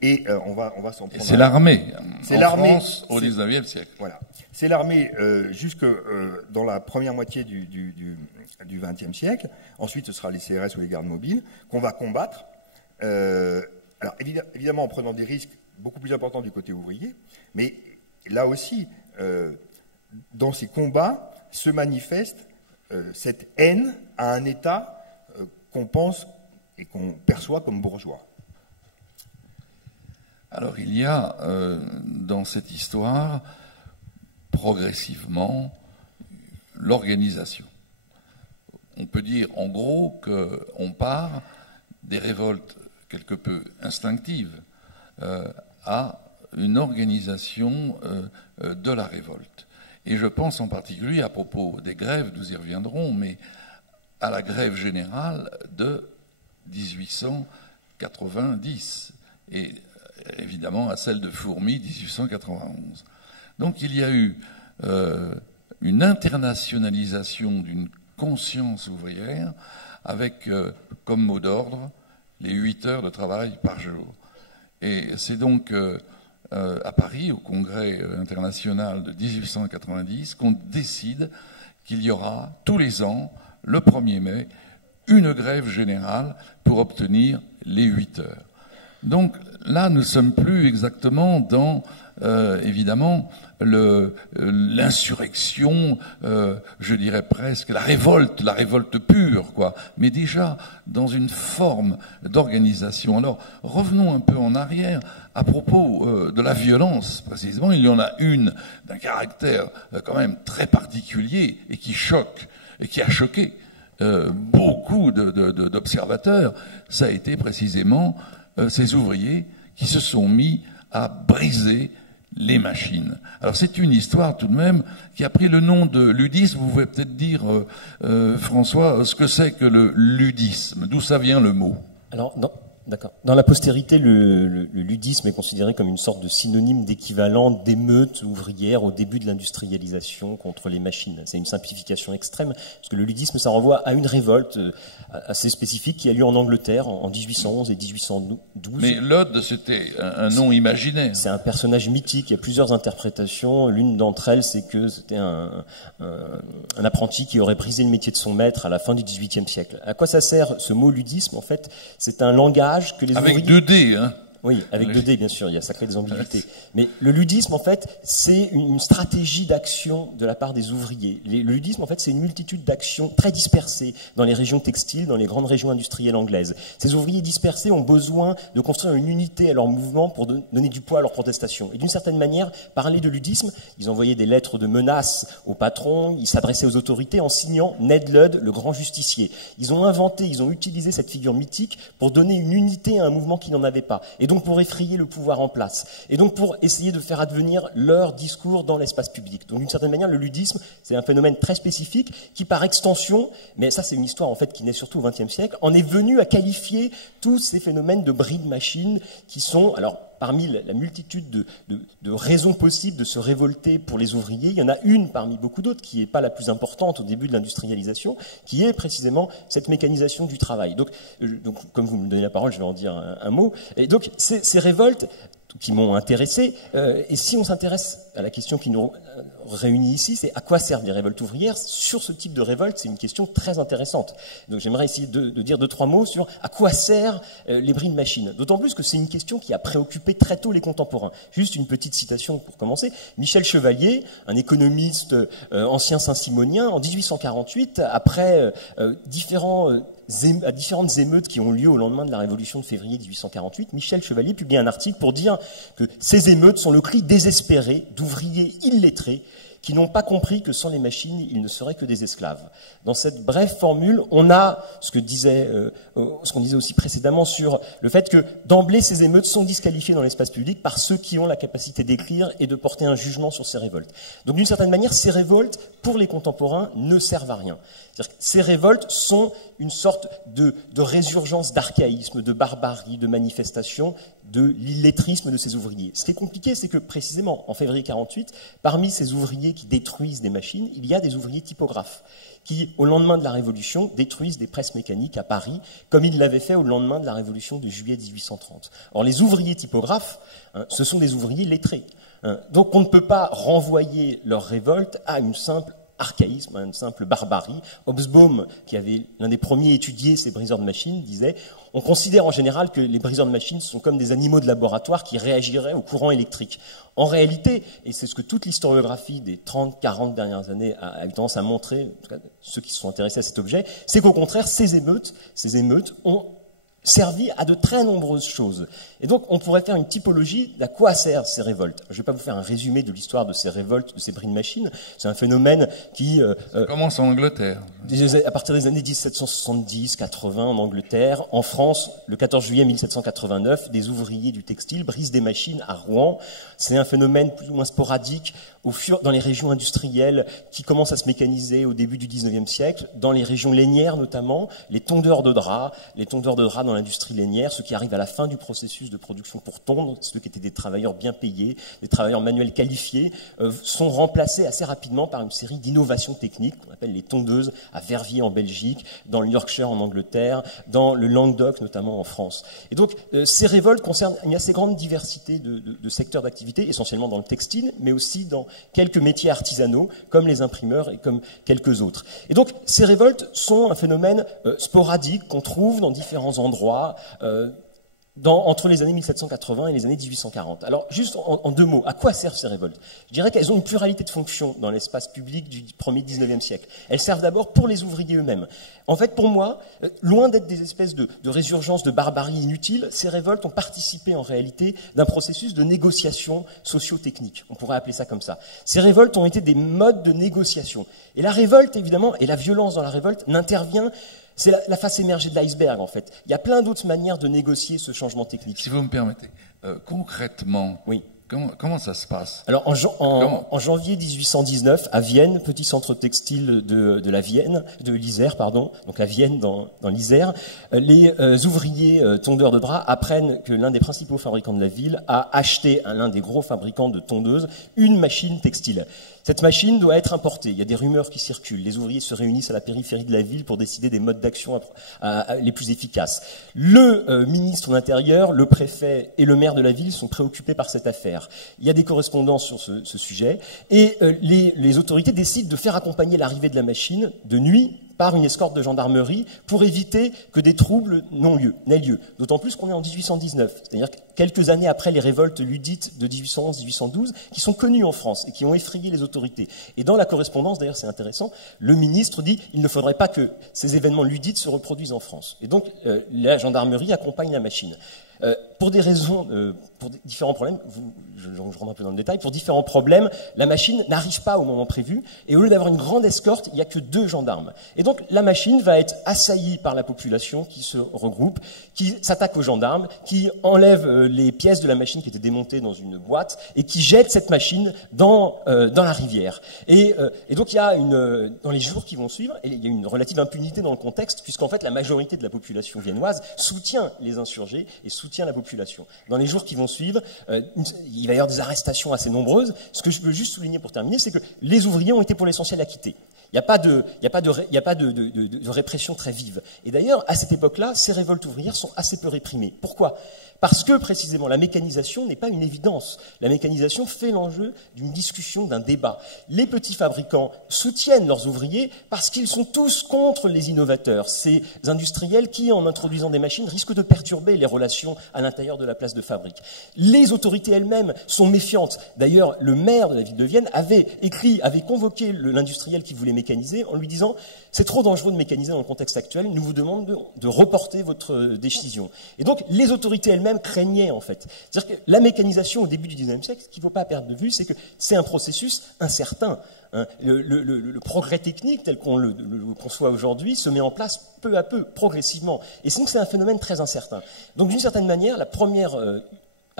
et on va s'en prendre. C'est l'armée. C'est l'armée France au XIXe siècle. Voilà. C'est l'armée jusque dans la première moitié du XXe siècle. Ensuite, ce sera les CRS ou les gardes mobiles qu'on va combattre. Alors évidemment en prenant des risques beaucoup plus importants du côté ouvrier, mais là aussi, dans ces combats, se manifeste cette haine à un État qu'on pense et qu'on perçoit comme bourgeois. Alors il y a dans cette histoire progressivement l'organisation. On peut dire en gros qu'on part des révoltes quelque peu instinctives à une organisation de la révolte. Et je pense en particulier à propos des grèves, nous y reviendrons, mais à la grève générale de 1890 et évidemment à celle de Fourmi 1891. Donc il y a eu une internationalisation d'une conscience ouvrière avec comme mot d'ordre les 8 heures de travail par jour. Et c'est donc à Paris, au Congrès international de 1890, qu'on décide qu'il y aura tous les ans, le 1er mai, une grève générale pour obtenir les 8 heures. Donc là, nous ne sommes plus exactement dans, évidemment, l'insurrection, je dirais presque, la révolte pure, quoi. Mais déjà dans une forme d'organisation. Alors, revenons un peu en arrière à propos de la violence, précisément. Il y en a une d'un caractère quand même très particulier et qui choque, et qui a choqué beaucoup d'observateurs. Ça a été précisément ces ouvriers qui se sont mis à briser les machines. Alors c'est une histoire tout de même qui a pris le nom de ludisme. Vous pouvez peut-être dire, François, ce que c'est que le ludisme, d'où ça vient le mot? Alors, d'accord. Dans la postérité, le ludisme est considéré comme une sorte de synonyme d'équivalent d'émeute ouvrière au début de l'industrialisation contre les machines. C'est une simplification extrême, parce que le ludisme, ça renvoie à une révolte assez spécifique qui a lieu en Angleterre en 1811 et 1812. Mais Lud, c'était un nom imaginaire. C'est un personnage mythique, il y a plusieurs interprétations. L'une d'entre elles, c'est que c'était un apprenti qui aurait brisé le métier de son maître à la fin du XVIIIe siècle. À quoi ça sert ce mot ludisme? En fait, c'est un langage que les avec ouvriers... 2D, hein. Oui, avec 2D, bien sûr, ça crée des ambiguïtés. Mais le ludisme, en fait, c'est une stratégie d'action de la part des ouvriers. Le ludisme, en fait, c'est une multitude d'actions très dispersées dans les régions textiles, dans les grandes régions industrielles anglaises. Ces ouvriers dispersés ont besoin de construire une unité à leur mouvement pour donner du poids à leurs protestations. Et d'une certaine manière, parler de ludisme, ils envoyaient des lettres de menaces aux patrons, ils s'adressaient aux autorités en signant Ned Ludd, le grand justicier. Ils ont utilisé cette figure mythique pour donner une unité à un mouvement qui n'en avait pas. Et donc pour effrayer le pouvoir en place, et donc pour essayer de faire advenir leur discours dans l'espace public. Donc d'une certaine manière, le ludisme, c'est un phénomène très spécifique qui, par extension, mais ça c'est une histoire en fait qui naît surtout au XXe siècle, en est venu à qualifier tous ces phénomènes de bris de machines qui sont, alors parmi la multitude de raisons possibles de se révolter pour les ouvriers, il y en a une parmi beaucoup d'autres qui n'est pas la plus importante au début de l'industrialisation, qui est précisément cette mécanisation du travail. Donc comme vous me donnez la parole, je vais en dire un mot. Et donc ces révoltes qui m'ont intéressé, et si on s'intéresse à la question qui nous réunit ici, c'est à quoi servent les révoltes ouvrières? Sur ce type de révolte, c'est une question très intéressante. Donc j'aimerais essayer de dire 2-3 mots sur à quoi servent les bris de machines. D'autant plus que c'est une question qui a préoccupé très tôt les contemporains. Juste une petite citation pour commencer. Michel Chevalier, un économiste ancien saint-simonien, en 1848, après différentes émeutes qui ont lieu au lendemain de la Révolution de février 1848, Michel Chevalier publie un article pour dire que ces émeutes sont le cri désespéré d'ouvriers illettrés qui n'ont pas compris que sans les machines, ils ne seraient que des esclaves. Dans cette brève formule, on a ce qu'on disait aussi précédemment sur le fait que d'emblée, ces émeutes sont disqualifiées dans l'espace public par ceux qui ont la capacité d'écrire et de porter un jugement sur ces révoltes. Donc d'une certaine manière, ces révoltes, pour les contemporains, ne servent à rien. C'est-à-dire que ces révoltes sont une sorte de résurgence d'archaïsme, de barbarie, de manifestation de l'illettrisme de ces ouvriers. Ce qui est compliqué, c'est que précisément en février 48, parmi ces ouvriers qui détruisent des machines, il y a des ouvriers typographes qui, au lendemain de la Révolution, détruisent des presses mécaniques à Paris, comme ils l'avaient fait au lendemain de la Révolution de juillet 1830. Or, les ouvriers typographes, ce sont des ouvriers lettrés. Donc, on ne peut pas renvoyer leur révolte à une simple archaïsme, à une simple barbarie. Hobsbawm, qui avait l'un des premiers étudié ces briseurs de machines, disait « On considère en général que les briseurs de machines sont comme des animaux de laboratoire qui réagiraient au courant électrique. » En réalité, et c'est ce que toute l'historiographie des 30-40 dernières années a eu tendance à montrer, en tout cas ceux qui se sont intéressés à cet objet, c'est qu'au contraire, ces émeutes ont servi à de très nombreuses choses. Et donc, on pourrait faire une typologie d'à quoi servent ces révoltes. Je ne vais pas vous faire un résumé de l'histoire de ces révoltes, de ces bris de machines. C'est un phénomène qui... ça commence en Angleterre. À partir des années 1770-80 en Angleterre. En France, le 14 juillet 1789, des ouvriers du textile brisent des machines à Rouen. C'est un phénomène plus ou moins sporadique dans les régions industrielles qui commencent à se mécaniser au début du 19e siècle, dans les régions lainières notamment, les tondeurs de draps dans l'industrie lainière, ceux qui arrivent à la fin du processus de production pour tondre, ceux qui étaient des travailleurs bien payés, des travailleurs manuels qualifiés, sont remplacés assez rapidement par une série d'innovations techniques qu'on appelle les tondeuses à Verviers en Belgique, dans le Yorkshire en Angleterre, dans le Languedoc notamment en France. Et donc ces révoltes concernent une assez grande diversité de secteurs d'activité, essentiellement dans le textile, mais aussi dans quelques métiers artisanaux, comme les imprimeurs et comme quelques autres. Et donc ces révoltes sont un phénomène sporadique qu'on trouve dans différents endroits, entre les années 1780 et les années 1840. Alors, juste en deux mots, à quoi servent ces révoltes? Je dirais qu'elles ont une pluralité de fonctions dans l'espace public du premier 19e siècle. Elles servent d'abord pour les ouvriers eux-mêmes. En fait, pour moi, loin d'être des espèces de résurgence de barbarie inutile, ces révoltes ont participé en réalité d'un processus de négociation socio-technique. On pourrait appeler ça comme ça. Ces révoltes ont été des modes de négociation. Et la révolte, évidemment, et la violence dans la révolte n'intervient. C'est la face émergée de l'iceberg, en fait. Il y a plein d'autres manières de négocier ce changement technique. Si vous me permettez, concrètement, oui. Comment ça se passe? Alors, en janvier 1819, à Vienne, petit centre textile de l'Isère, pardon, donc à Vienne dans l'Isère, les ouvriers tondeurs de draps apprennent que l'un des principaux fabricants de la ville a acheté à l'un des gros fabricants de tondeuses une machine textile. Cette machine doit être importée. Il y a des rumeurs qui circulent. Les ouvriers se réunissent à la périphérie de la ville pour décider des modes d'action les plus efficaces. Le ministre de l'Intérieur, le préfet et le maire de la ville sont préoccupés par cette affaire. Il y a des correspondances sur ce sujet et les autorités décident de faire accompagner l'arrivée de la machine de nuit par une escorte de gendarmerie pour éviter que des troubles n'aient lieu. D'autant plus qu'on est en 1819, c'est-à-dire quelques années après les révoltes ludites de 1811-1812 qui sont connues en France et qui ont effrayé les autorités. Et dans la correspondance, d'ailleurs c'est intéressant, le ministre dit il ne faudrait pas que ces événements ludites se reproduisent en France. Et donc la gendarmerie accompagne la machine. Pour des raisons, pour différents problèmes, je rentre un peu dans le détail, pour différents problèmes, la machine n'arrive pas au moment prévu, et au lieu d'avoir une grande escorte, il n'y a que 2 gendarmes. Et donc la machine va être assaillie par la population qui se regroupe, qui s'attaque aux gendarmes, qui enlève les pièces de la machine qui étaient démontées dans une boîte, et qui jette cette machine dans la rivière. Et donc il y a dans les jours qui vont suivre, et il y a une relative impunité dans le contexte, puisqu'en fait la majorité de la population viennoise soutient les insurgés et soutient la population. Dans les jours qui vont suivre, il va y avoir des arrestations assez nombreuses. Ce que je peux juste souligner pour terminer, c'est que les ouvriers ont été pour l'essentiel acquittés. Il n'y a pas de répression très vive. Et d'ailleurs, à cette époque-là, ces révoltes ouvrières sont assez peu réprimées. Pourquoi ? Parce que, précisément, la mécanisation n'est pas une évidence. La mécanisation fait l'enjeu d'une discussion, d'un débat. Les petits fabricants soutiennent leurs ouvriers parce qu'ils sont tous contre les innovateurs, ces industriels qui, en introduisant des machines, risquent de perturber les relations à l'intérieur de la place de fabrique. Les autorités elles-mêmes sont méfiantes. D'ailleurs, le maire de la ville de Vienne avait convoqué l'industriel qui voulait mécaniser en lui disant « C'est trop dangereux de mécaniser dans le contexte actuel, nous vous demandons de reporter votre décision. » Et donc, les autorités elles-mêmes craignaient, en fait. C'est-à-dire que la mécanisation au début du XIXe siècle, ce qu'il ne faut pas perdre de vue, c'est que c'est un processus incertain. Hein. Le progrès technique tel qu'on le conçoit aujourd'hui se met en place peu à peu, progressivement. Et donc, c'est un phénomène très incertain. Donc, d'une certaine manière, la première...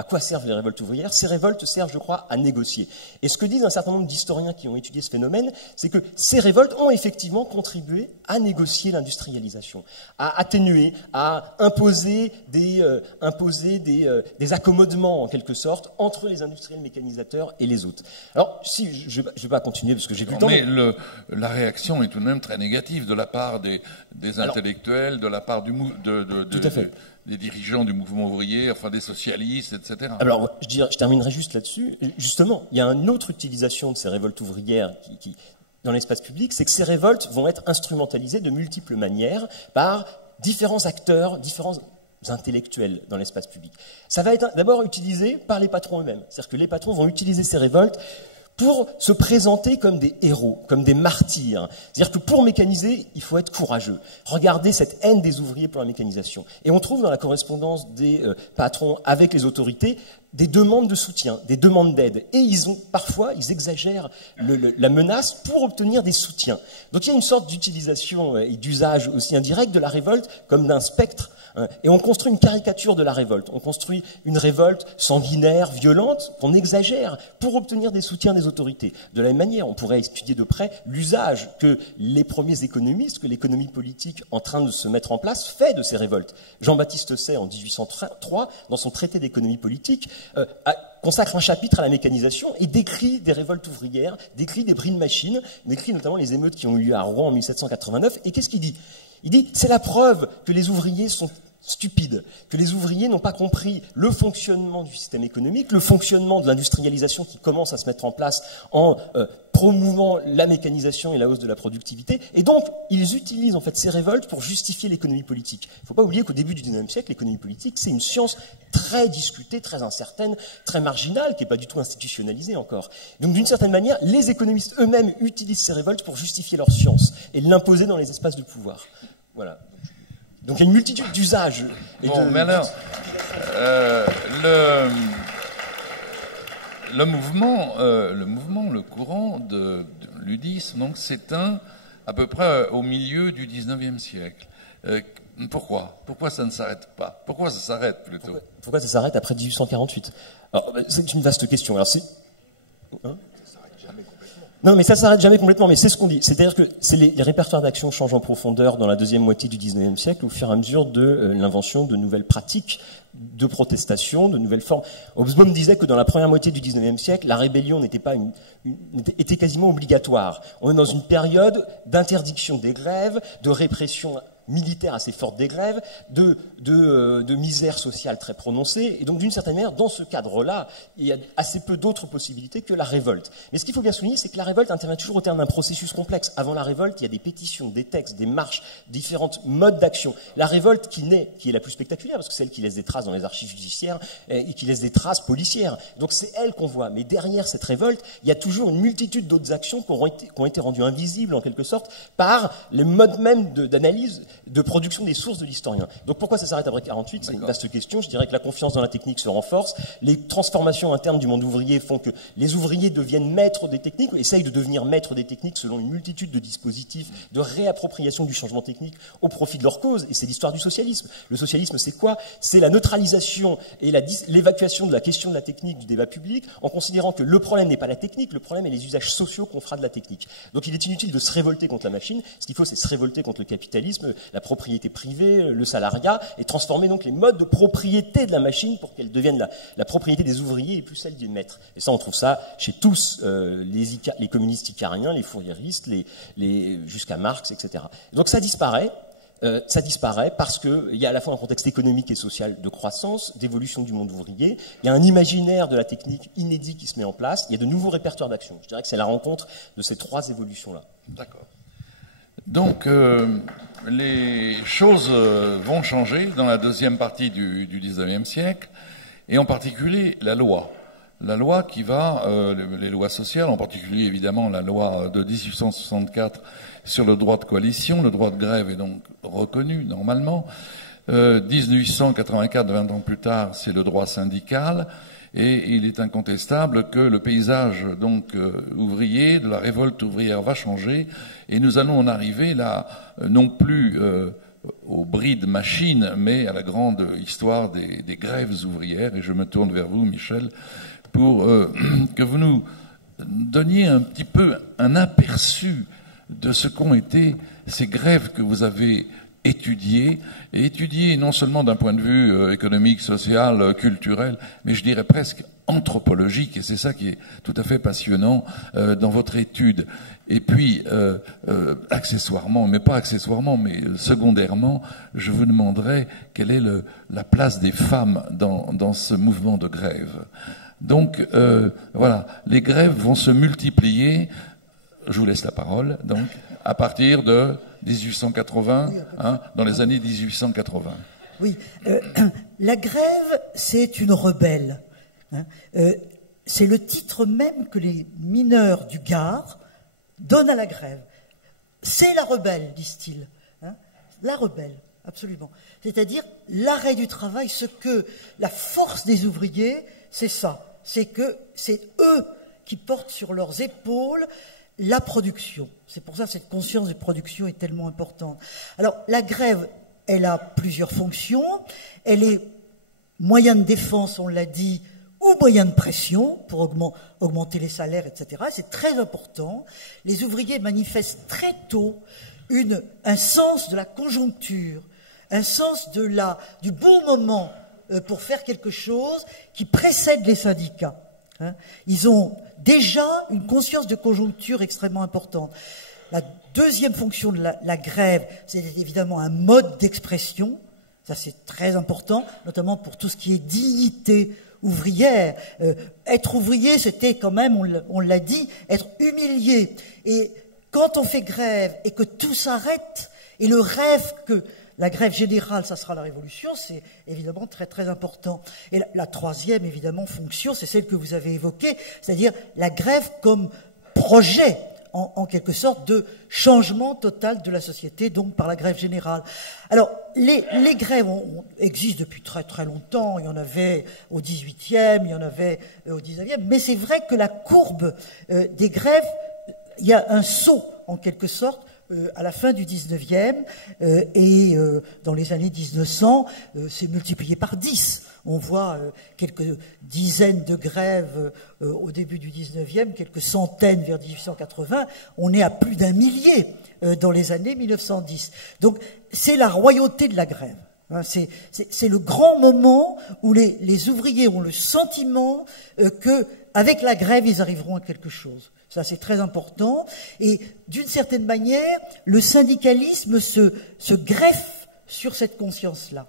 À quoi servent les révoltes ouvrières? Ces révoltes servent, je crois, à négocier. Et ce que disent un certain nombre d'historiens qui ont étudié ce phénomène, c'est que ces révoltes ont effectivement contribué à négocier l'industrialisation, à atténuer, à imposer des accommodements, en quelque sorte, entre les industriels mécanisateurs et les autres. Alors, je ne vais pas continuer parce que j'ai plus le temps. Mais la réaction est tout de même très négative de la part des intellectuels, de la part tout à fait. Des dirigeants du mouvement ouvrier, enfin des socialistes, etc. Alors, je terminerai juste là-dessus. Justement, il y a une autre utilisation de ces révoltes ouvrières qui dans l'espace public, c'est que ces révoltes vont être instrumentalisées de multiples manières par différents acteurs, différents intellectuels dans l'espace public. Ça va être d'abord utilisé par les patrons eux-mêmes. C'est-à-dire que les patrons vont utiliser ces révoltes pour se présenter comme des héros, comme des martyrs. C'est-à-dire que pour mécaniser, il faut être courageux. Regardez cette haine des ouvriers pour la mécanisation. Et on trouve dans la correspondance des patrons avec les autorités des demandes de soutien, des demandes d'aide. Et parfois, ils exagèrent la menace pour obtenir des soutiens. Donc il y a une sorte d'utilisation et d'usage aussi indirect de la révolte comme d'un spectre. Et on construit une caricature de la révolte. On construit une révolte sanguinaire, violente, qu'on exagère pour obtenir des soutiens des autorités. De la même manière, on pourrait étudier de près l'usage que les premiers économistes, que l'économie politique en train de se mettre en place, fait de ces révoltes. Jean-Baptiste Say, en 1803, dans son traité d'économie politique, consacre un chapitre à la mécanisation et décrit des révoltes ouvrières, décrit des bris de machines, décrit notamment les émeutes qui ont eu lieu à Rouen en 1789. Et qu'est-ce qu'il dit ? Il dit, c'est la preuve que les ouvriers sont stupides, que les ouvriers n'ont pas compris le fonctionnement du système économique, le fonctionnement de l'industrialisation qui commence à se mettre en place en promouvant la mécanisation et la hausse de la productivité. Et donc, ils utilisent en fait ces révoltes pour justifier l'économie politique. Il ne faut pas oublier qu'au début du XIXe siècle, l'économie politique, c'est une science très discutée, très incertaine, très marginale, qui n'est pas du tout institutionnalisée encore. Donc, d'une certaine manière, les économistes eux-mêmes utilisent ces révoltes pour justifier leur science et l'imposer dans les espaces de pouvoir. Voilà. Donc il y a une multitude d'usages. Mais alors, le courant de ludisme, donc s'éteint à peu près au milieu du XIXe siècle. Pourquoi ça ne s'arrête pas? Pourquoi ça s'arrête plutôt? Pourquoi ça s'arrête après 1848? Alors, c'est une vaste question. Alors, non, mais ça s'arrête jamais complètement, mais c'est ce qu'on dit. C'est-à-dire que les répertoires d'action changent en profondeur dans la deuxième moitié du XIXe siècle au fur et à mesure de l'invention de nouvelles pratiques de protestation, de nouvelles formes. Hobsbawm disait que dans la première moitié du XIXe siècle, la rébellion était quasiment obligatoire. On est dans une période d'interdiction des grèves, de répression militaire assez forte des grèves, de misère sociale très prononcée. Et donc, d'une certaine manière, dans ce cadre-là, il y a assez peu d'autres possibilités que la révolte. Mais ce qu'il faut bien souligner, c'est que la révolte intervient toujours au terme d'un processus complexe. Avant la révolte, il y a des pétitions, des textes, des marches, différents modes d'action. La révolte qui est la plus spectaculaire, parce que c'est elle qui laisse des traces dans les archives judiciaires et qui laisse des traces policières. Donc, c'est elle qu'on voit. Mais derrière cette révolte, il y a toujours une multitude d'autres actions qui ont été rendues invisibles, en quelque sorte, par le mode même d'analyse, de production des sources de l'historien. Donc pourquoi ça s'arrête après 48? C'est une vaste question. Je dirais que la confiance dans la technique se renforce. Les transformations internes du monde ouvrier font que les ouvriers deviennent maîtres des techniques, essayent de devenir maîtres des techniques selon une multitude de dispositifs de réappropriation du changement technique au profit de leur cause. Et c'est l'histoire du socialisme. Le socialisme, c'est quoi? C'est la neutralisation et l'évacuation de la question de la technique du débat public en considérant que le problème n'est pas la technique, le problème est les usages sociaux qu'on fera de la technique. Donc il est inutile de se révolter contre la machine. Ce qu'il faut, c'est se révolter contre le capitalisme, la propriété privée, le salariat, et transformer donc les modes de propriété de la machine pour qu'elle devienne la propriété des ouvriers et plus celle du maître. Et ça, on trouve ça chez tous les communistes icariens, les fourriéristes, jusqu'à Marx, etc. Donc ça disparaît. Parce qu'il y a à la fois un contexte économique et social de croissance, d'évolution du monde ouvrier, il y a un imaginaire de la technique inédit qui se met en place, il y a de nouveaux répertoires d'action. Je dirais que c'est la rencontre de ces trois évolutions-là. D'accord. Donc, les choses vont changer dans la deuxième partie du XIXe siècle, et en particulier la loi. La loi qui va, les lois sociales, en particulier évidemment la loi de 1864 sur le droit de coalition, le droit de grève est donc reconnu normalement. 1884, 20 ans plus tard, c'est le droit syndical, et il est incontestable que le paysage donc ouvrier, de la révolte ouvrière va changer, et nous allons en arriver là, non plus au bris de machines, mais à la grande histoire des grèves ouvrières. Et je me tourne vers vous, Michel, pour que vous nous donniez un petit peu un aperçu de ce qu'ont été ces grèves que vous avez étudiées, et étudiées non seulement d'un point de vue économique, social, culturel, mais je dirais presque anthropologique, et c'est ça qui est tout à fait passionnant dans votre étude. Et puis, accessoirement, mais pas accessoirement, mais secondairement, je vous demanderai quelle est la place des femmes dans ce mouvement de grève. Donc, voilà, les grèves vont se multiplier, je vous laisse la parole, donc, à partir de 1880, dans les années 1880. Oui, la grève, c'est une rebelle. C'est le titre même que les mineurs du Gard donnent à la grève. C'est la rebelle, disent-ils. La rebelle, absolument. C'est-à-dire l'arrêt du travail, ce que la force des ouvriers c'est ça. C'est que c'est eux qui portent sur leurs épaules la production. C'est pour ça que cette conscience de production est tellement importante. Alors, la grève, elle a plusieurs fonctions. Elle est moyen de défense, on l'a dit, ou moyen de pression pour augmenter les salaires, etc. C'est très important. Les ouvriers manifestent très tôt un sens de la conjoncture, un sens du bon moment pour faire quelque chose qui précède les syndicats. Ils ont déjà une conscience de conjoncture extrêmement importante. La deuxième fonction de la grève, c'est évidemment un mode d'expression. Ça, c'est très important, notamment pour tout ce qui est dignité ouvrière. Être ouvrier, c'était quand même, on l'a dit, être humilié. Et quand on fait grève et que tout s'arrête, et le rêve que la grève générale, ça sera la révolution, c'est évidemment très très important. Et la troisième, évidemment, fonction, c'est celle que vous avez évoquée, c'est-à-dire la grève comme projet, en quelque sorte, de changement total de la société, donc par la grève générale. Alors, les grèves existent depuis très très longtemps, il y en avait au XVIIIe, il y en avait au XIXe, mais c'est vrai que la courbe des grèves, il y a un saut, en quelque sorte, à la fin du 19e et dans les années 1900, c'est multiplié par 10. On voit quelques dizaines de grèves au début du 19e, quelques centaines vers 1880. On est à plus d'1 millier dans les années 1910. Donc c'est la royauté de la grève. C'est le grand moment où les ouvriers ont le sentiment qu'avec la grève, ils arriveront à quelque chose. Ça, c'est très important. Et d'une certaine manière, le syndicalisme se greffe sur cette conscience-là.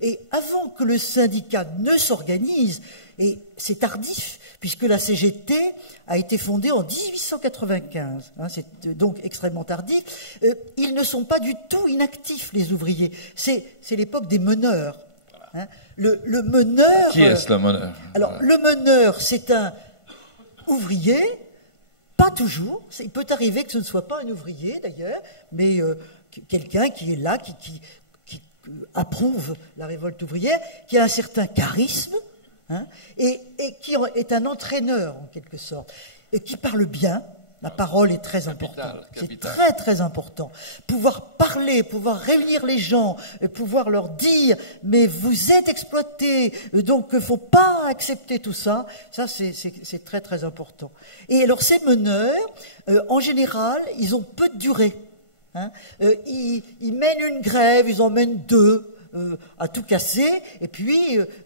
Et avant que le syndicat ne s'organise, et c'est tardif, puisque la CGT a été fondée en 1895, c'est donc extrêmement tardif, ils ne sont pas du tout inactifs, les ouvriers. C'est l'époque des meneurs. Le meneur... Qui est-ce, le meneur? Alors, le meneur, c'est un ouvrier. Pas toujours. Il peut arriver que ce ne soit pas un ouvrier, d'ailleurs, mais quelqu'un qui est là, qui approuve la révolte ouvrière, qui a un certain charisme, et qui est un entraîneur, en quelque sorte, et qui parle bien. La parole est très importante. C'est très, très important. Pouvoir parler, pouvoir réunir les gens, pouvoir leur dire « mais vous êtes exploités, donc il ne faut pas accepter tout ça », ça c'est très, très important. Et alors ces meneurs, en général, ils ont peu de durée. Ils mènent une grève, ils en mènent 2, à tout casser, et puis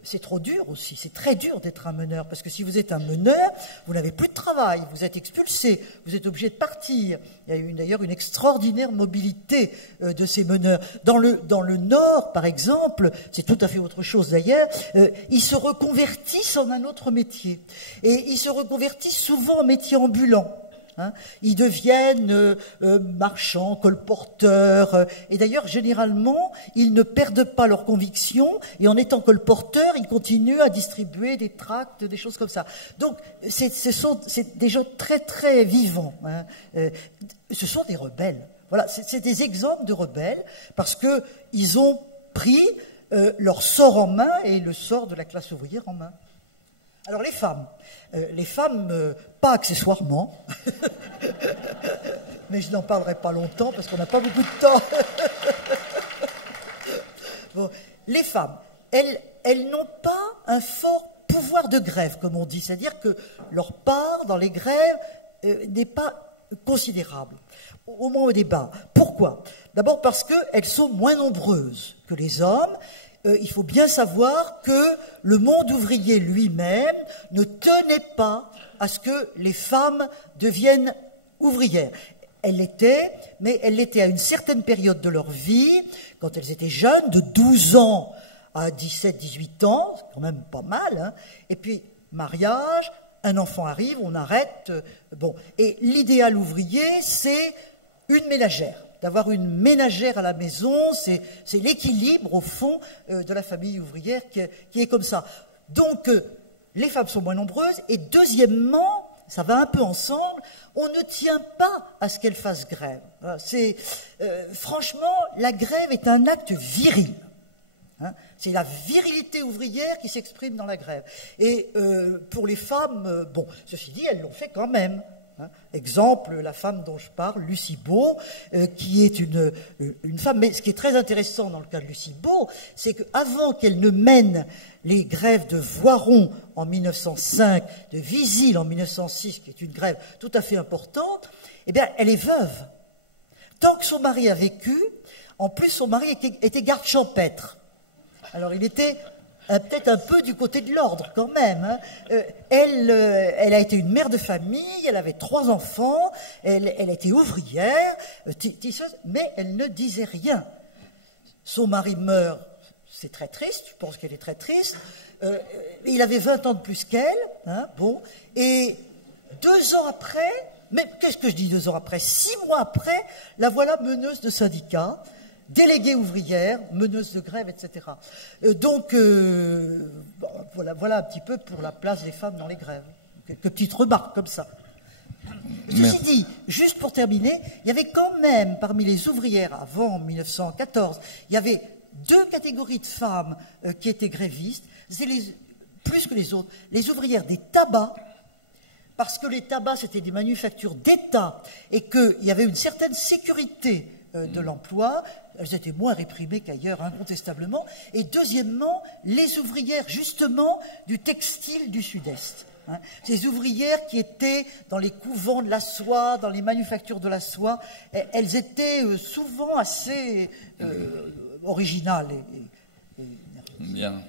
c'est trop dur aussi, c'est très dur d'être un meneur, parce que si vous êtes un meneur, vous n'avez plus de travail, vous êtes expulsé, vous êtes obligé de partir. Il y a d'ailleurs une extraordinaire mobilité de ces meneurs. Dans le Nord, par exemple, c'est tout à fait autre chose d'ailleurs, ils se reconvertissent en un autre métier, et ils se reconvertissent souvent en métier ambulant. Ils deviennent marchands, colporteurs, et d'ailleurs, généralement, ils ne perdent pas leur conviction, et en étant colporteurs, ils continuent à distribuer des tracts, des choses comme ça. Donc, c'est des gens très, très vivants. Ce sont des rebelles. Voilà, c'est des exemples de rebelles, parce qu'ils ont pris leur sort en main, et le sort de la classe ouvrière en main. Alors les femmes, pas accessoirement, mais je n'en parlerai pas longtemps parce qu'on n'a pas beaucoup de temps. Bon, les femmes, elles n'ont pas un fort pouvoir de grève, comme on dit, c'est-à-dire que leur part dans les grèves n'est pas considérable, au moins au début. Pourquoi? D'abord parce qu'elles sont moins nombreuses que les hommes. Il faut bien savoir que le monde ouvrier lui-même ne tenait pas à ce que les femmes deviennent ouvrières. Elles l'étaient, mais elles l'étaient à une certaine période de leur vie, quand elles étaient jeunes, de 12 ans à 17, 18 ans, c'est quand même pas mal, et puis mariage, un enfant arrive, on arrête, bon. Et l'idéal ouvrier, c'est une ménagère. D'avoir une ménagère à la maison, c'est l'équilibre, au fond, de la famille ouvrière qui est comme ça. Donc, les femmes sont moins nombreuses, et deuxièmement, ça va un peu ensemble, on ne tient pas à ce qu'elles fassent grève. Franchement, la grève est un acte viril. Hein. C'est la virilité ouvrière qui s'exprime dans la grève. Et pour les femmes, bon, ceci dit, elles l'ont fait quand même. Hein. Exemple, la femme dont je parle, Lucie Beau, qui est une femme. Mais ce qui est très intéressant dans le cas de Lucie Beau, c'est qu'avant qu'elle ne mène les grèves de Voiron en 1905, de Visil en 1906, qui est une grève tout à fait importante, eh bien, elle est veuve. Tant que son mari a vécu, en plus, son mari était garde champêtre. Alors, il était peut-être un peu du côté de l'ordre, quand même. Hein. Elle a été une mère de famille, elle avait 3 enfants, elle était ouvrière, tisseuse, mais elle ne disait rien. Son mari meurt, c'est très triste, je pense qu'elle est très triste. Il avait 20 ans de plus qu'elle, hein, bon, et 2 ans après, mais qu'est-ce que je dis 2 ans après? 6 mois après, la voilà meneuse de syndicat, déléguée ouvrière, meneuse de grève, etc. Donc, voilà un petit peu pour la place des femmes dans les grèves. Quelques petites remarques comme ça. Ceci dit, juste pour terminer, il y avait quand même, parmi les ouvrières avant 1914, il y avait 2 catégories de femmes qui étaient grévistes, c'est plus que les autres, les ouvrières des tabacs, parce que les tabacs, c'était des manufactures d'État, et qu'il y avait une certaine sécurité de l'emploi, elles étaient moins réprimées qu'ailleurs, incontestablement, et deuxièmement, les ouvrières, justement, du textile du Sud-Est. Hein. Ces ouvrières qui étaient dans les couvents de la soie, dans les manufactures de la soie, elles étaient souvent assez originales. Bien.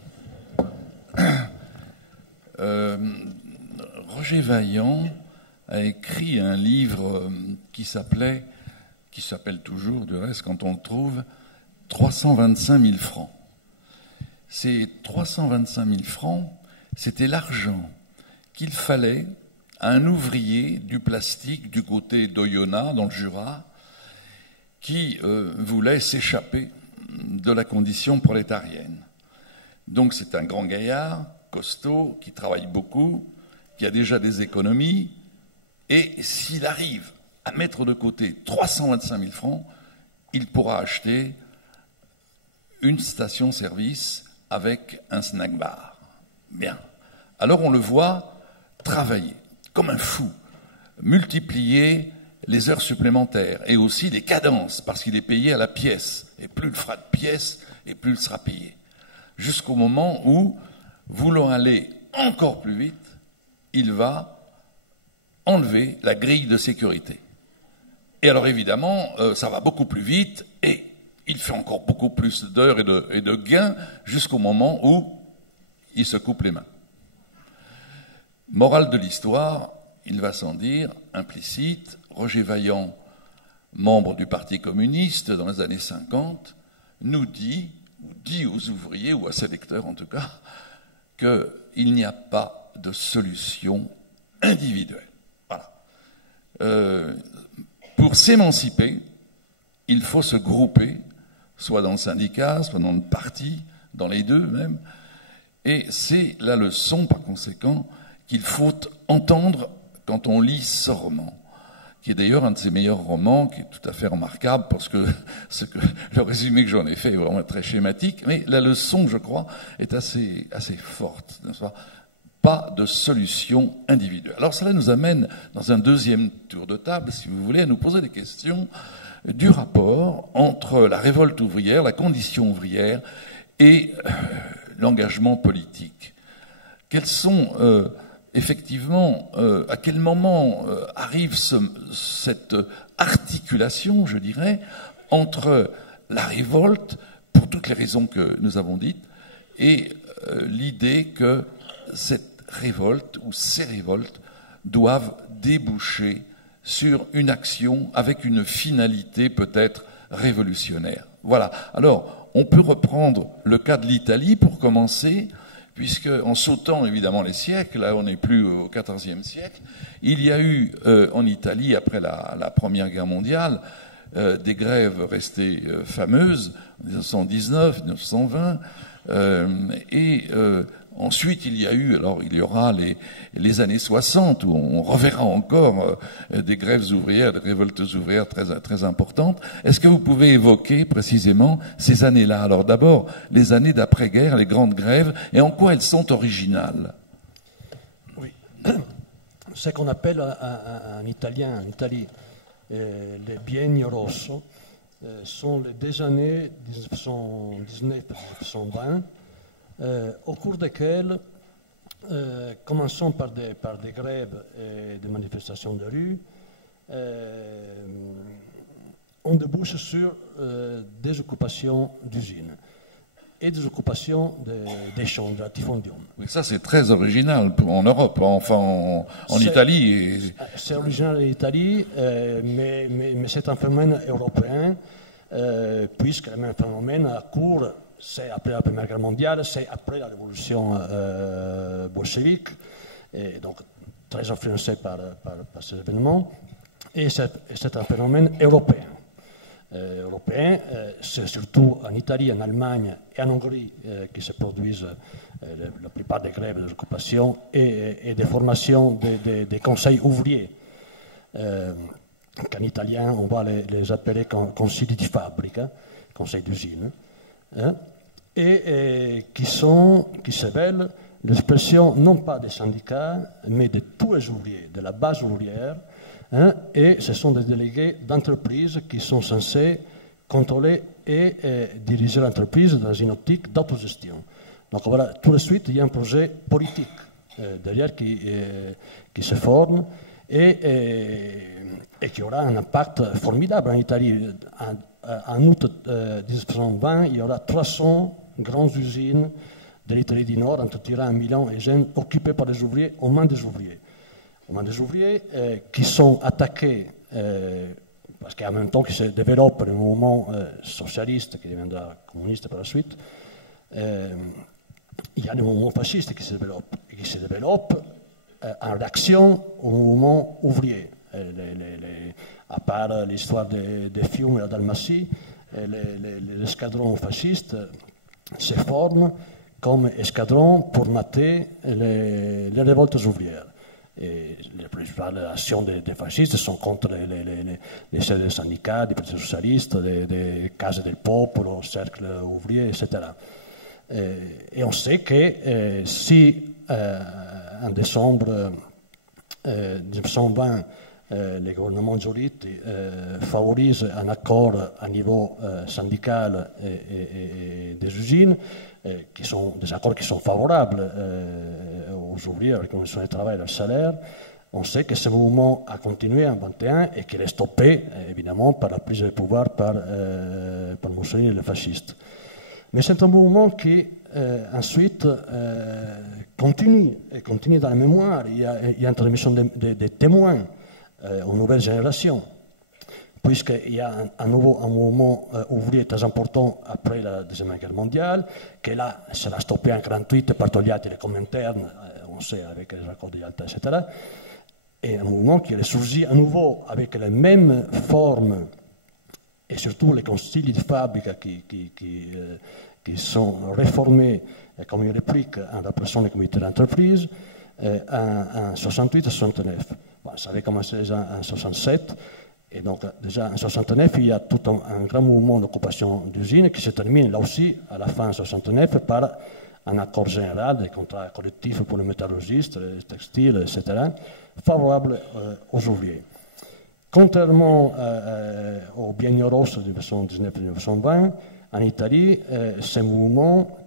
Roger Vaillant a écrit un livre qui s'appelle toujours, du reste, quand on le trouve, 325 000 francs. Ces 325 000 francs, c'était l'argent qu'il fallait à un ouvrier du plastique du côté d'Oyonnax, dans le Jura, qui voulait s'échapper de la condition prolétarienne. Donc c'est un grand gaillard, costaud, qui travaille beaucoup, qui a déjà des économies, et s'il arrive à mettre de côté 325 000 francs, il pourra acheter une station-service avec un snack-bar. Bien. Alors on le voit travailler comme un fou, multiplier les heures supplémentaires et aussi les cadences, parce qu'il est payé à la pièce. Et plus il fera de pièces, et plus il sera payé. Jusqu'au moment où, voulant aller encore plus vite, il va enlever la grille de sécurité. Et alors évidemment, ça va beaucoup plus vite et il fait encore beaucoup plus d'heures et de gains jusqu'au moment où il se coupe les mains. Morale de l'histoire, il va sans dire, implicite, Roger Vaillant, membre du Parti communiste dans les années 50, nous dit, ou dit aux ouvriers, ou à ses lecteurs en tout cas, qu'il n'y a pas de solution individuelle. Voilà. Pour s'émanciper, il faut se grouper, soit dans le syndicat, soit dans le parti, dans les deux même. Et c'est la leçon, par conséquent, qu'il faut entendre quand on lit ce roman, qui est d'ailleurs un de ses meilleurs romans, qui est tout à fait remarquable, parce que le résumé que j'en ai fait est vraiment très schématique, mais la leçon, je crois, est assez forte, n'est-ce pas ? Pas de solution individuelle. Alors cela nous amène dans un deuxième tour de table, si vous voulez, à nous poser des questions du rapport entre la révolte ouvrière, la condition ouvrière et l'engagement politique. Quels sont effectivement, à quel moment arrive cette articulation, je dirais, entre la révolte, pour toutes les raisons que nous avons dites, et l'idée que cette révolte ou ces révoltes doivent déboucher sur une action avec une finalité peut-être révolutionnaire. Voilà. Alors, on peut reprendre le cas de l'Italie pour commencer, puisque en sautant évidemment les siècles, là on n'est plus au XIVe siècle, il y a eu en Italie, après la Première Guerre mondiale, des grèves restées fameuses, en 1919, 1920, et Ensuite, il y aura les années 60 où on reverra encore des grèves ouvrières, des révoltes ouvrières très, très importantes. Est-ce que vous pouvez évoquer précisément ces années-là? Alors d'abord, les années d'après-guerre, les grandes grèves, et en quoi elles sont originales? Oui. Ce qu'on appelle en italien, en Italie, les biennio rosso, sont les 2 années 1919-1920, au cours desquelles, commençons par des grèves et des manifestations de rue, on débouche sur des occupations d'usines et des occupations des champs, de latifondium. Oui, ça c'est très original en Europe, enfin en Italie. C'est original en Italie, mais c'est un phénomène européen, puisque le même phénomène a cours, c'est après la Première Guerre mondiale, c'est après la révolution bolchevique, et donc très influencé par ces événements, et c'est un phénomène européen. C'est surtout en Italie, en Allemagne et en Hongrie qui se produisent la plupart des grèves, des occupations et des formations des conseils ouvriers. Qu'en italien, on va les appeler consigli di fabbrica, conseils d'usine, et qui se veulent l'expression non pas des syndicats, mais de tous les ouvriers, de la base ouvrière. Et ce sont des délégués d'entreprises qui sont censés contrôler et diriger l'entreprise dans une optique d'autogestion. Donc voilà, tout de suite, il y a un projet politique derrière qui se forme et qui aura un impact formidable en Italie. En août 1920, il y aura 300 grandes usines de l'Italie du Nord, entre Turin, Milan et Gênes, occupées par les ouvriers, aux mains des ouvriers. Des ouvriers qui sont attaqués parce qu'en même temps qu'il se développe le mouvement socialiste qui deviendra communiste par la suite, il y a le mouvement fasciste qui se développe en réaction au mouvement ouvrier. À part l'histoire des Fiume et la Dalmatie, les escadrons fascistes se forment comme escadrons pour mater les révoltes ouvrières. Et les principales actions des fascistes sont contre les syndicats, des partis socialistes, des Case del Popolo, cercles ouvriers, etc. Et on sait que si en décembre 1920 le gouvernement Giolitti favorise un accord à niveau syndical et des usines, qui sont des accords qui sont favorables aux ouvriers, aux conditions de travail et leur salaire, on sait que ce mouvement a continué en 1921 et qu'il est stoppé, évidemment, par la prise de pouvoir par Mussolini et les fascistes. Mais c'est un mouvement qui, ensuite, continue dans la mémoire. Il y a une transmission des témoins aux nouvelles générations, puisqu'il y a un mouvement ouvrier très important après la Deuxième Guerre mondiale, qui là sera stoppé en 1948 par Togliatti, les Comintern, on sait, avec les accords de Yalta, etc. Et un mouvement qui est surgi à nouveau avec les mêmes formes et surtout les consigli di fabbrica qui sont réformés comme une réplique en remplaçant les comités d'entreprise en 68-69. Bon, ça avait commencé déjà en 67. Et donc, déjà en 69, il y a tout un grand mouvement d'occupation d'usines qui se termine là aussi, à la fin de 69, par un accord général des contrats collectifs pour les métallurgistes, les textiles, etc., favorable aux ouvriers. Contrairement au biennio rosso de 1919-1920, en Italie, ce mouvement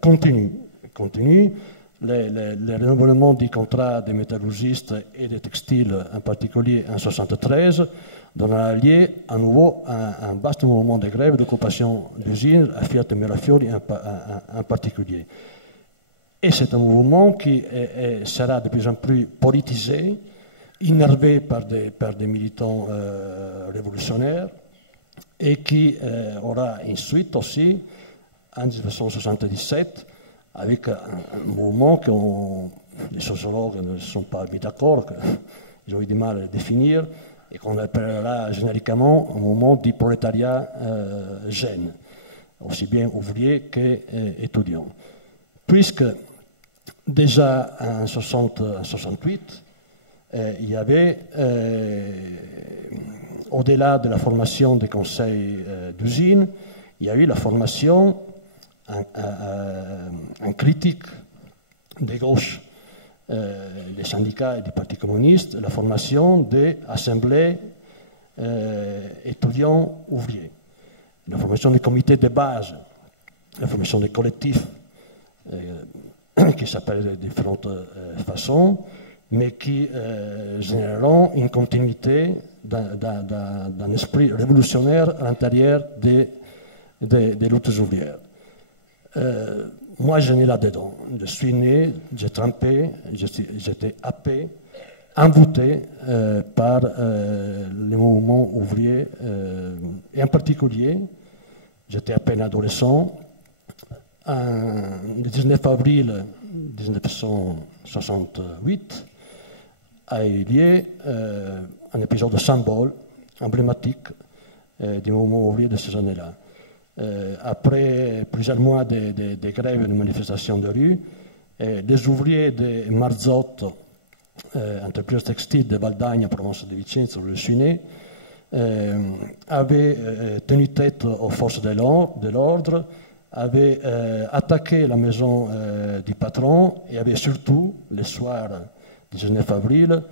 continue. Le renouvellement du contrat des métallurgistes et des textiles, en particulier en 1973, donnera lieu à nouveau à un vaste mouvement de grève d'occupation d'usines, à Fiat et Mirafiori en particulier. Et c'est un mouvement qui sera de plus en plus politisé, innervé par des militants révolutionnaires, et qui aura une suite aussi en 1977, avec un mouvement que les sociologues ne sont pas mis d'accord, qu'ils ont eu du mal à le définir, et qu'on appellera génériquement un mouvement du prolétariat jeune, aussi bien ouvrier qu'étudiant. Puisque déjà en 68, il y avait, au-delà de la formation des conseils d'usine, il y a eu la formation en critique des gauches, des syndicats et du Parti communiste, la formation des assemblées étudiants ouvriers, la formation des comités de base, la formation des collectifs qui s'appellent de différentes façons, mais qui généreront une continuité d'un esprit révolutionnaire à l'intérieur des luttes ouvrières. Moi, je n'ai là-dedans. Je suis né, j'ai trempé, j'étais happé, envoûté par le mouvement ouvrier, et en particulier, j'étais à peine adolescent. Le 19 avril 1968 a eu lieu un épisode symbole, emblématique du mouvement ouvrier de ces années-là. Après plusieurs mois de grèves et de manifestations de rue, les ouvriers de Marzotto, entreprise textile de Valdagne, province de Vicenza, où je suis né, avaient tenu tête aux forces de l'ordre, avaient attaqué la maison du patron et avaient surtout, le soir du 19 avril,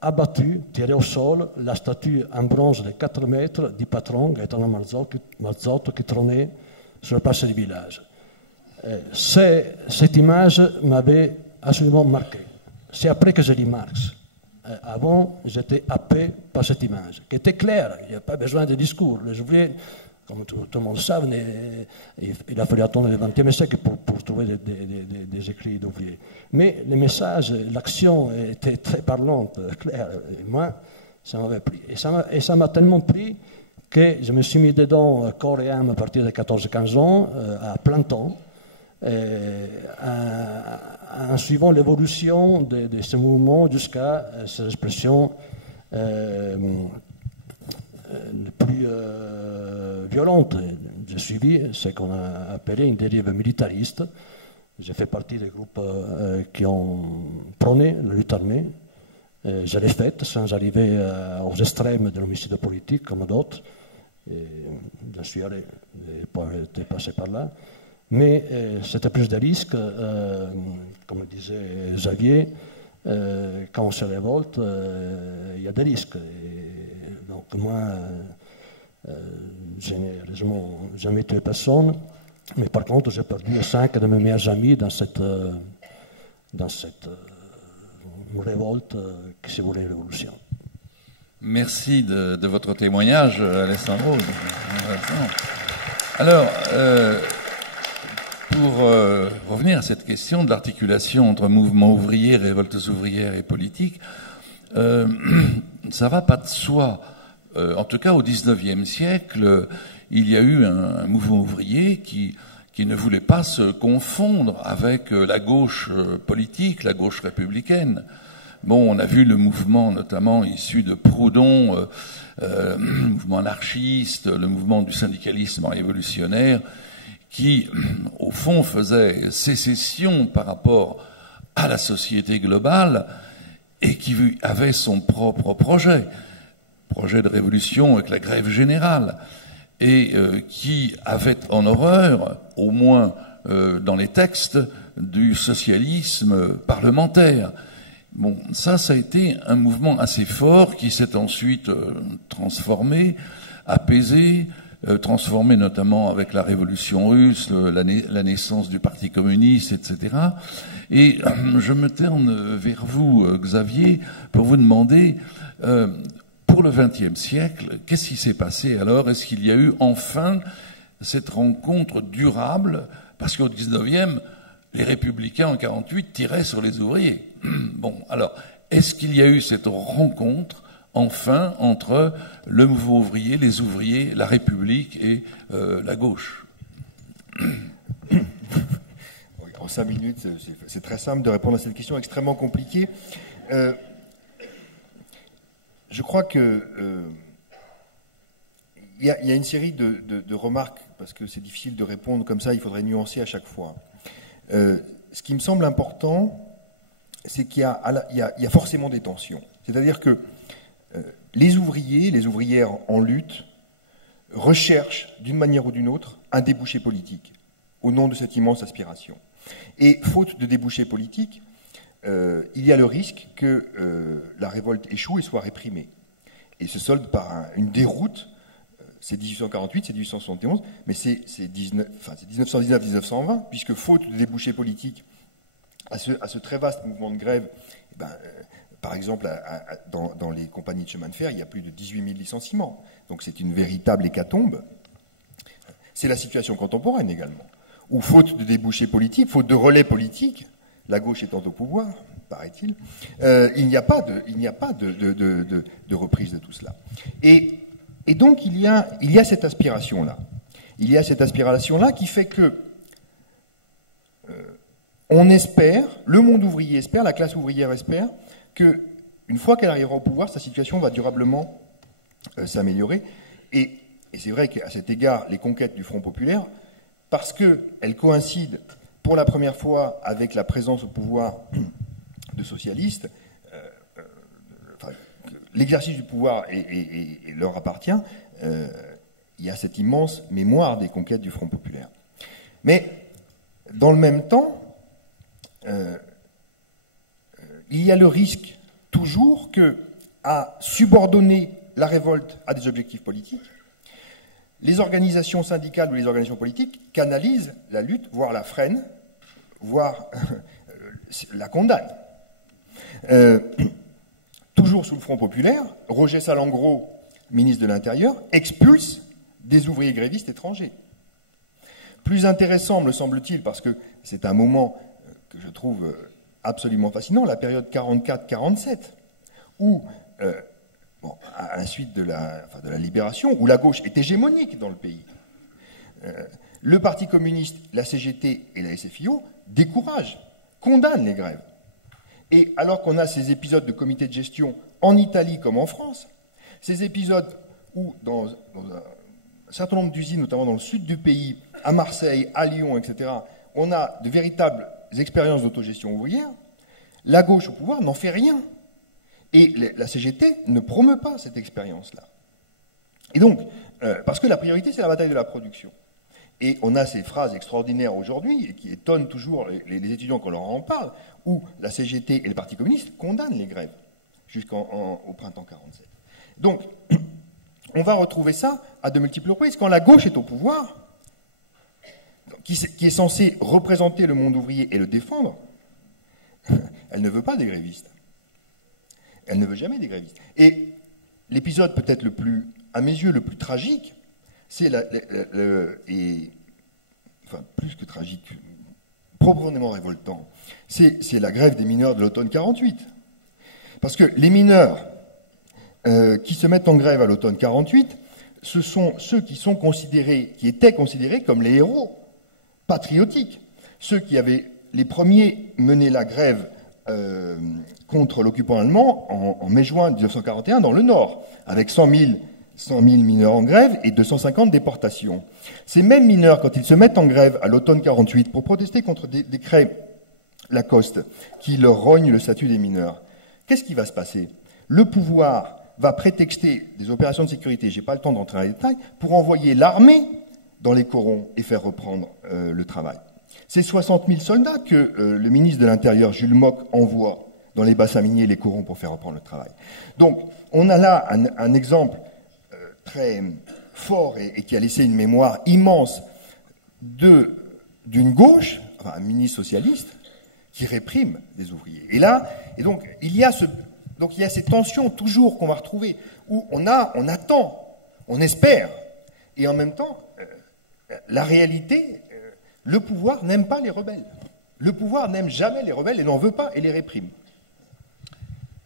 abattu, tiré au sol, la statue en bronze de 4 mètres du patron, Gaetano Marzotto, qui trônait sur la place du village. Cette image m'avait absolument marqué. C'est après que j'ai lu Marx. Avant, j'étais happé par cette image, qui était claire, il n'y a pas besoin de discours. Les ouvriers, comme tout le monde sait, il a fallu attendre le XXe siècle pour trouver des écrits d'ouvriers. Mais les messages, l'action était très parlante, claire. Et moi, ça m'avait pris. Et ça m'a tellement pris que je me suis mis dedans corps et âme à partir de 14-15 ans, à plein temps, en suivant l'évolution de ce mouvement jusqu'à ses expressions plus violentes. J'ai suivi ce qu'on a appelé une dérive militariste. J'ai fait partie des groupes qui ont prôné la lutte armée. Je l'ai faite sans arriver aux extrêmes de l'homicide politique comme d'autres. Je suis allé, j'ai passé par là. Mais c'était plus de risques, comme disait Xavier, quand on se révolte, il y a des risques. Et donc moi, je n'ai heureusement jamais tué personne, mais par contre j'ai perdu 5 de mes meilleurs amis dans cette révolte qui se voulait une révolution. Merci de votre témoignage, Alessandro. Alors, pour revenir à cette question de l'articulation entre mouvements ouvriers, révoltes ouvrières et politiques, ça va pas de soi. En tout cas, au XIXe siècle, il y a eu un mouvement ouvrier qui ne voulait pas se confondre avec la gauche politique, la gauche républicaine. Bon, on a vu le mouvement notamment issu de Proudhon, le mouvement anarchiste, le mouvement du syndicalisme révolutionnaire, qui, au fond, faisait sécession par rapport à la société globale et qui avait son propre projet de révolution avec la grève générale, et qui avait en horreur, au moins dans les textes, du socialisme parlementaire. Bon, ça a été un mouvement assez fort qui s'est ensuite transformé, apaisé, transformé notamment avec la révolution russe, la naissance du Parti communiste, etc. Et je me tourne vers vous, Xavier, pour vous demander, pour le XXe siècle, qu'est-ce qui s'est passé alors? Est-ce qu'il y a eu enfin cette rencontre durable? Parce qu'au XIXe, les républicains en 48 tiraient sur les ouvriers. Bon, alors, est-ce qu'il y a eu cette rencontre enfin entre le mouvement ouvrier, les ouvriers, la République et la gauche? En 5 minutes, c'est très simple de répondre à cette question extrêmement compliquée. Je crois que il y a une série de remarques, parce que c'est difficile de répondre comme ça, il faudrait nuancer à chaque fois. ce qui me semble important, c'est qu'il y a forcément des tensions. C'est-à-dire que les ouvriers, les ouvrières en lutte, recherchent d'une manière ou d'une autre un débouché politique au nom de cette immense aspiration. Et faute de débouché politique, il y a le risque que la révolte échoue et soit réprimée. Et se solde par une déroute. C'est 1848, c'est 1871, mais c'est 1919-1920, puisque faute de débouché politique à ce très vaste mouvement de grève, par exemple, dans les compagnies de chemin de fer, il y a plus de 18 000 licenciements. Donc c'est une véritable hécatombe. C'est la situation contemporaine également, où faute de débouché politique, faute de relais politique, la gauche étant au pouvoir, paraît-il, il n'y a pas de reprise de tout cela. Et donc il y a cette aspiration-là. Il y a cette aspiration-là qui fait que on espère, le monde ouvrier espère, la classe ouvrière espère, qu'une fois qu'elle arrivera au pouvoir, sa situation va durablement s'améliorer. Et c'est vrai qu'à cet égard, les conquêtes du Front populaire, parce qu'elles coïncident pour la première fois avec la présence au pouvoir de socialistes, l'exercice du pouvoir leur appartient, il y a cette immense mémoire des conquêtes du Front populaire. Mais dans le même temps, il y a le risque toujours à subordonner la révolte à des objectifs politiques, les organisations syndicales ou les organisations politiques canalisent la lutte, voire la freinent, voire la condamnent. Toujours sous le Front populaire, Roger Salengro, ministre de l'Intérieur, expulse des ouvriers grévistes étrangers. Plus intéressant, me semble-t-il, parce que c'est un moment que je trouve absolument fascinant, la période 44-47, où, à la suite de la libération, où la gauche est hégémonique dans le pays, le Parti communiste, la CGT et la SFIO découragent, condamnent les grèves. Et alors qu'on a ces épisodes de comité de gestion en Italie comme en France, ces épisodes où, dans un certain nombre d'usines, notamment dans le sud du pays, à Marseille, à Lyon, etc., on a de véritables expériences d'autogestion ouvrière, la gauche au pouvoir n'en fait rien. Et la CGT ne promeut pas cette expérience-là. Et donc, parce que la priorité, c'est la bataille de la production. Et on a ces phrases extraordinaires aujourd'hui, et qui étonnent toujours les étudiants quand on leur en parle, où la CGT et le Parti communiste condamnent les grèves jusqu'au printemps 47. Donc, on va retrouver ça à de multiples reprises. Quand la gauche est au pouvoir, qui est censée représenter le monde ouvrier et le défendre, elle ne veut pas des grévistes. Elle ne veut jamais des grévistes. Et l'épisode peut-être à mes yeux, le plus tragique, c'est enfin, plus que tragique, profondément révoltant, c'est la grève des mineurs de l'automne 48. Parce que les mineurs qui se mettent en grève à l'automne 48, ce sont ceux qui étaient considérés comme les héros patriotiques. Ceux qui avaient les premiers mené la grève contre l'occupant allemand en mai-juin 1941 dans le Nord, avec 100 000 mineurs en grève et 250 déportations. Ces mêmes mineurs, quand ils se mettent en grève à l'automne 48 pour protester contre des décrets Lacoste qui leur rognent le statut des mineurs, qu'est-ce qui va se passer? Le pouvoir va prétexter des opérations de sécurité, je n'ai pas le temps d'entrer dans les détails, pour envoyer l'armée dans les corons et faire reprendre le travail. C'est 60 000 soldats que le ministre de l'Intérieur, Jules Mock, envoie dans les bassins miniers et les corons pour faire reprendre le travail. Donc, on a là un exemple très fort et qui a laissé une mémoire immense d'une gauche, enfin, un ministre socialiste, qui réprime des ouvriers. Et donc, il y a ces tensions toujours qu'on va retrouver, où on attend, on espère, et en même temps, la réalité, le pouvoir n'aime pas les rebelles. Le pouvoir n'aime jamais les rebelles et n'en veut pas et les réprime.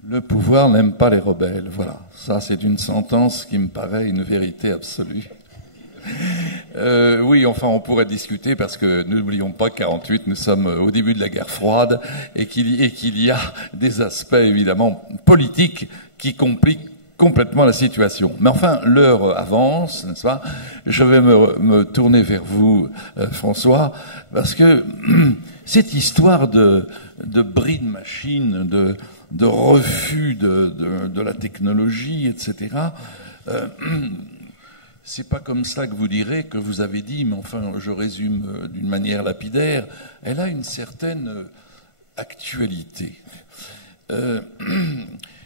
Le pouvoir n'aime pas les rebelles, voilà. Ça, c'est une sentence qui me paraît une vérité absolue. Oui, enfin, on pourrait discuter parce que n'oublions pas que 48, nous sommes au début de la guerre froide et qu'il y a des aspects évidemment politiques qui compliquent complètement la situation. Mais enfin, l'heure avance, n'est-ce pas? Je vais me tourner vers vous, François, parce que cette histoire de bris de machine, de refus de la technologie, etc., c'est pas comme ça que vous direz que vous avez dit, mais enfin, je résume d'une manière lapidaire, elle a une certaine actualité.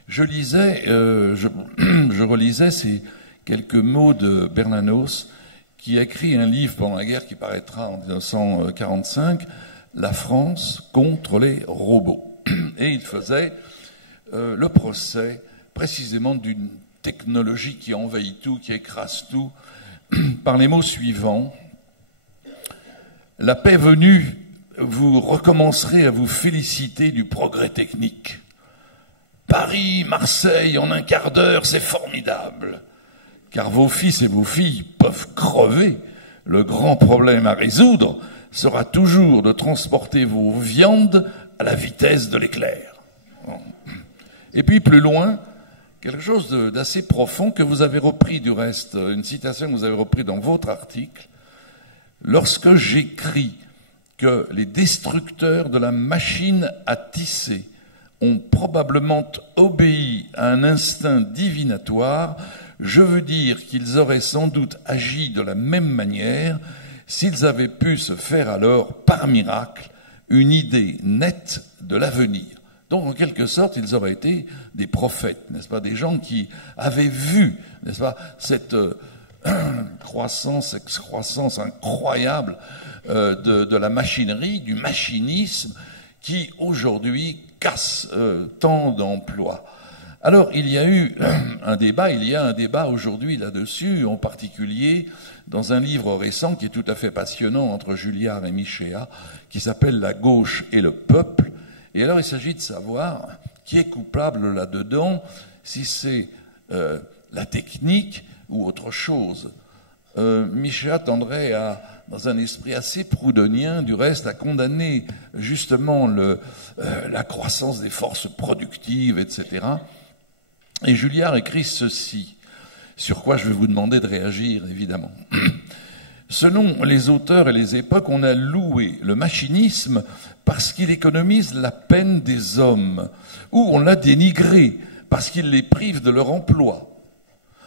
Je lisais, je relisais ces quelques mots de Bernanos, qui a écrit un livre pendant la guerre qui paraîtra en 1945, La France contre les robots. Et il faisait le procès précisément d'une technologie qui envahit tout, qui écrase tout, par les mots suivants. La paix venue, vous recommencerez à vous féliciter du progrès technique. Paris, Marseille, en un quart d'heure, c'est formidable. Car vos fils et vos filles peuvent crever. Le grand problème à résoudre sera toujours de transporter vos viandes à la vitesse de l'éclair. Et puis plus loin, quelque chose d'assez profond que vous avez repris du reste, une citation que vous avez repris dans votre article. Lorsque j'écris que les destructeurs de la machine à tisser ont probablement obéi à un instinct divinatoire, je veux dire qu'ils auraient sans doute agi de la même manière s'ils avaient pu se faire alors, par miracle, une idée nette de l'avenir. Donc, en quelque sorte, ils auraient été des prophètes, n'est-ce pas, des gens qui avaient vu, n'est-ce pas, cette excroissance incroyable de la machinerie, du machinisme, qui aujourd'hui casse tant d'emplois. Alors, il y a eu un débat aujourd'hui là-dessus, en particulier dans un livre récent qui est tout à fait passionnant entre Julliard et Michéa, qui s'appelle « La gauche et le peuple ». Et alors, il s'agit de savoir qui est coupable là-dedans, si c'est la technique ou autre chose. Michéa tendrait dans un esprit assez proudhonien, du reste, à condamner justement la croissance des forces productives, etc. Et Julliard écrit ceci, sur quoi je vais vous demander de réagir, évidemment. Selon les auteurs et les époques, on a loué le machinisme parce qu'il économise la peine des hommes, ou on l'a dénigré parce qu'il les prive de leur emploi.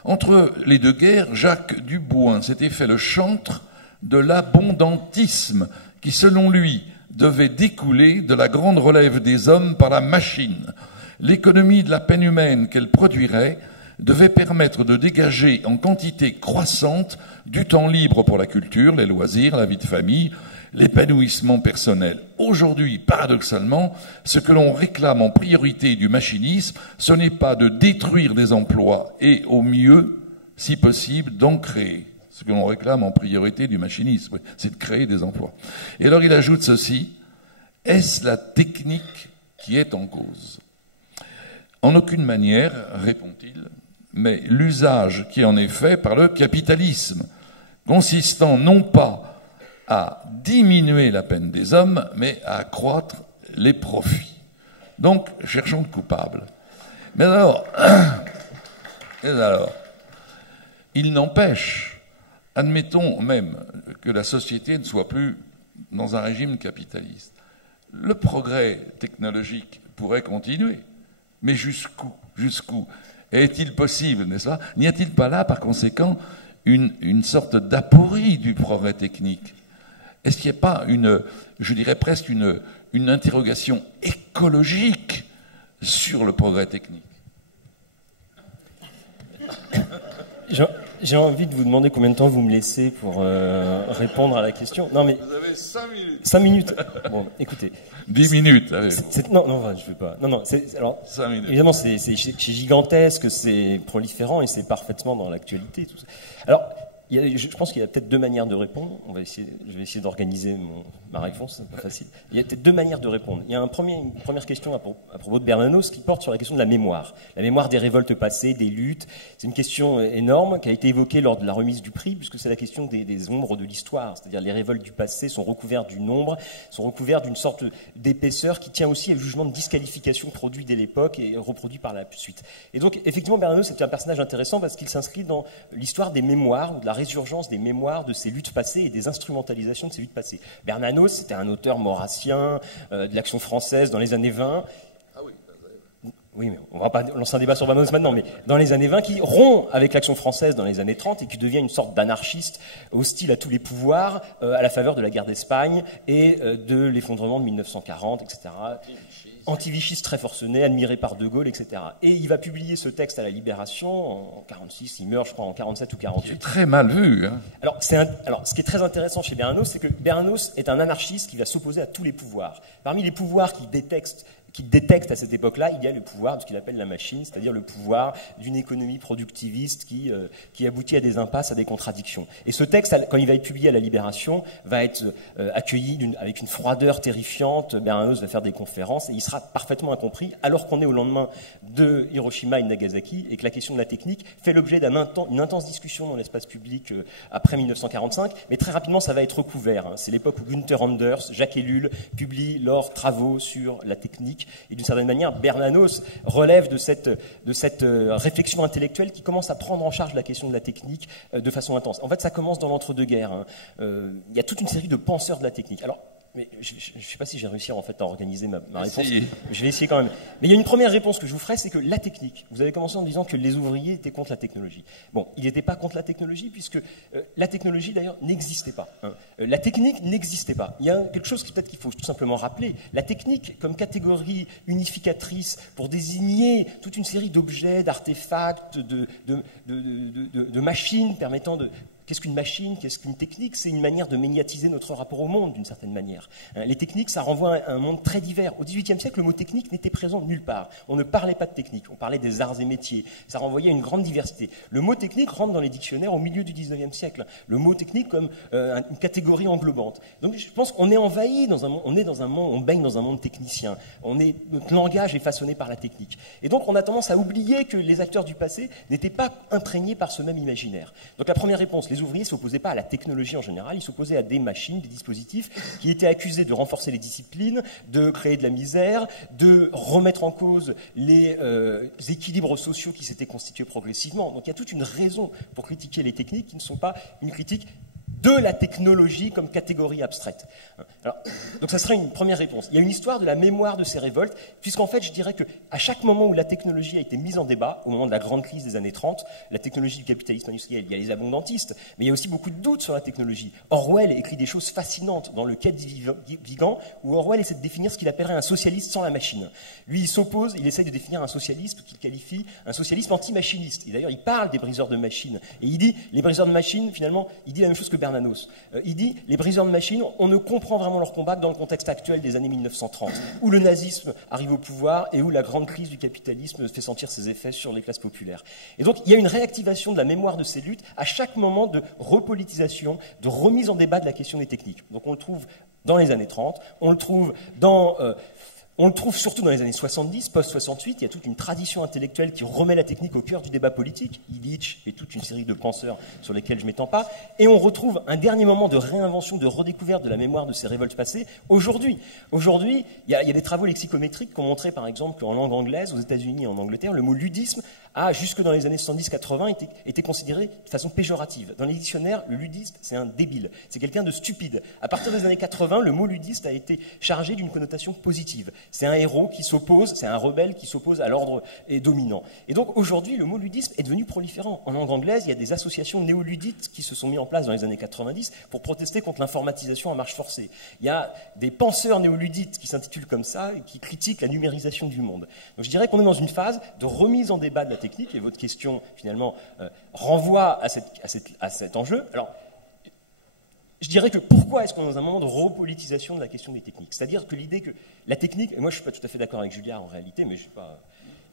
Entre les deux guerres, Jacques Dubois s'était fait le chantre de l'abondantisme qui, selon lui, devait découler de la grande relève des hommes par la machine. L'économie de la peine humaine qu'elle produirait devait permettre de dégager en quantité croissante du temps libre pour la culture, les loisirs, la vie de famille, l'épanouissement personnel. Aujourd'hui, paradoxalement, ce que l'on réclame en priorité du machinisme, ce n'est pas de détruire des emplois et, au mieux, si possible, d'en créer. Ce que l'on réclame en priorité du machinisme, c'est de créer des emplois. Et alors il ajoute ceci, est-ce la technique qui est en cause ? En aucune manière, répond-il, mais l'usage qui en est fait par le capitalisme, consistant non pas à diminuer la peine des hommes, mais à accroître les profits. Donc, cherchons le coupable. Mais alors, il n'empêche, admettons même que la société ne soit plus dans un régime capitaliste. Le progrès technologique pourrait continuer, mais jusqu'où ? Jusqu'où ? Est-il possible, n'est-ce pas ? N'y a-t-il pas là, par conséquent, une sorte d'aporie du progrès technique ? Est-ce qu'il n'y a pas je dirais presque une interrogation écologique sur le progrès technique ? J'ai envie de vous demander combien de temps vous me laissez pour répondre à la question. Non, mais vous avez 5 minutes. 5 minutes. Bon, écoutez. 10 minutes. Allez. Non, je ne veux pas. Non, alors, 5 minutes. Évidemment, c'est gigantesque, c'est proliférant et c'est parfaitement dans l'actualité. Tout ça. Alors, je pense qu'il y a peut-être deux manières de répondre. Je vais essayer d'organiser ma réponse, c'est pas facile. Il y a peut-être deux manières de répondre. Il y a une première question à propos de Bernanos qui porte sur la question de la mémoire des révoltes passées, des luttes. C'est une question énorme qui a été évoquée lors de la remise du prix, puisque c'est la question des ombres de l'histoire. C'est-à-dire les révoltes du passé sont recouvertes du nombre, sont recouvertes d'une sorte d'épaisseur qui tient aussi au jugement de disqualification produit dès l'époque et reproduit par la suite. Et donc, effectivement, Bernanos est un personnage intéressant parce qu'il s'inscrit dans l'histoire des mémoires, ou de la résurgence des mémoires de ces luttes passées et des instrumentalisations de ces luttes passées. Bernanos, c'était un auteur maurassien de l'Action française dans les années 20. Oui, mais on ne va pas lancer un débat sur Bernanos maintenant, mais dans les années 20, qui rompt avec l'Action française dans les années 30 et qui devient une sorte d'anarchiste hostile à tous les pouvoirs à la faveur de la guerre d'Espagne et de l'effondrement de 1940, etc. Anti-vichiste très forcené, admiré par De Gaulle, etc. Et il va publier ce texte à la Libération en 46, il meurt je crois en 47 ou 48. C'est très mal vu. Hein. Alors, ce qui est très intéressant chez Bernanos, c'est que Bernanos est un anarchiste qui va s'opposer à tous les pouvoirs. Parmi les pouvoirs qu'il détecte à cette époque-là, il y a le pouvoir de ce qu'il appelle la machine, c'est-à-dire le pouvoir d'une économie productiviste qui aboutit à des impasses, à des contradictions. Et ce texte, quand il va être publié à la Libération, va être accueilli avec une froideur terrifiante. Bernanos va faire des conférences et il sera parfaitement incompris, alors qu'on est au lendemain de Hiroshima et Nagasaki et que la question de la technique fait l'objet d'une intense discussion dans l'espace public après 1945, mais très rapidement ça va être recouvert. Hein. C'est l'époque où Günther Anders, Jacques Ellul publient leurs travaux sur la technique. Et d'une certaine manière, Bernanos relève de cette réflexion intellectuelle qui commence à prendre en charge la question de la technique de façon intense. En fait, ça commence dans l'entre-deux-guerres. Hein. Il y a toute une série de penseurs de la technique. Alors, mais je ne sais pas si j'ai réussi en fait à organiser ma réponse. Je vais essayer quand même. Mais il y a une première réponse que je vous ferai, c'est que la technique. Vous avez commencé en disant que les ouvriers étaient contre la technologie. Bon, ils n'étaient pas contre la technologie puisque la technologie d'ailleurs n'existait pas. Hein. La technique n'existait pas. Il y a quelque chose peut-être qu'il faut tout simplement rappeler. La technique comme catégorie unificatrice pour désigner toute une série d'objets, d'artefacts, de machines permettant de... Qu'est-ce qu'une machine? Qu'est-ce qu'une technique? C'est une manière de médiatiser notre rapport au monde, d'une certaine manière. Les techniques, ça renvoie à un monde très divers. Au XVIIIe siècle, le mot technique n'était présent nulle part. On ne parlait pas de technique, on parlait des arts et métiers. Ça renvoyait à une grande diversité. Le mot technique rentre dans les dictionnaires au milieu du XIXe siècle. Le mot technique comme une catégorie englobante. Donc je pense qu'on est envahi on baigne dans un monde technicien. Notre langage est façonné par la technique. Et donc on a tendance à oublier que les acteurs du passé n'étaient pas imprégnés par ce même imaginaire. Donc la première réponse, les ouvriers ne s'opposaient pas à la technologie en général, ils s'opposaient à des machines, des dispositifs qui étaient accusés de renforcer les disciplines, de créer de la misère, de remettre en cause les équilibres sociaux qui s'étaient constitués progressivement. Donc il y a toute une raison pour critiquer les techniques qui ne sont pas une critique de la technologie comme catégorie abstraite. Alors, donc ça serait une première réponse. Il y a une histoire de la mémoire de ces révoltes, puisqu'en fait, je dirais qu'à chaque moment où la technologie a été mise en débat, au moment de la grande crise des années 30, la technologie du capitalisme industriel, il y a les abondantistes, mais il y a aussi beaucoup de doutes sur la technologie. Orwell écrit des choses fascinantes dans Le Quai du Vigan, où Orwell essaie de définir ce qu'il appellerait un socialiste sans la machine. Lui, il essaie de définir un socialisme qu'il qualifie un socialisme anti-machiniste. Et d'ailleurs, il parle des briseurs de machines. Et il dit, les briseurs de machines, finalement, il dit la même chose que Bernanos. Il dit, les briseurs de machines, on ne comprend vraiment leur combat que dans le contexte actuel des années 1930, où le nazisme arrive au pouvoir et où la grande crise du capitalisme fait sentir ses effets sur les classes populaires. Et donc, il y a une réactivation de la mémoire de ces luttes à chaque moment de repolitisation, de remise en débat de la question des techniques. Donc, on le trouve dans les années 30, on le trouve surtout dans les années 70, post-68, il y a toute une tradition intellectuelle qui remet la technique au cœur du débat politique, Illich et toute une série de penseurs sur lesquels je ne m'étends pas, et on retrouve un dernier moment de réinvention, de redécouverte de la mémoire de ces révoltes passées aujourd'hui. Aujourd'hui, il y a des travaux lexicométriques qui ont montré, par exemple, qu'en langue anglaise, aux États-Unis et en Angleterre, le mot ludisme a, jusque dans les années 70-80, été considéré de façon péjorative. Dans les dictionnaires, le ludiste, c'est un débile, c'est quelqu'un de stupide. À partir des années 80, le mot ludiste a été chargé d'une connotation positive. C'est un héros qui s'oppose, c'est un rebelle qui s'oppose à l'ordre dominant. Et donc aujourd'hui, le mot ludisme est devenu proliférant. En langue anglaise, il y a des associations néoludites qui se sont mises en place dans les années 90 pour protester contre l'informatisation à marche forcée. Il y a des penseurs néoludites qui s'intitulent comme ça et qui critiquent la numérisation du monde. Donc je dirais qu'on est dans une phase de remise en débat de la technique et votre question finalement renvoie à cet enjeu. Alors, je dirais que pourquoi est-ce qu'on est dans un moment de repolitisation de la question des techniques? C'est-à-dire que l'idée que la technique, et moi je ne suis pas tout à fait d'accord avec Julliard en réalité, mais je sais pas,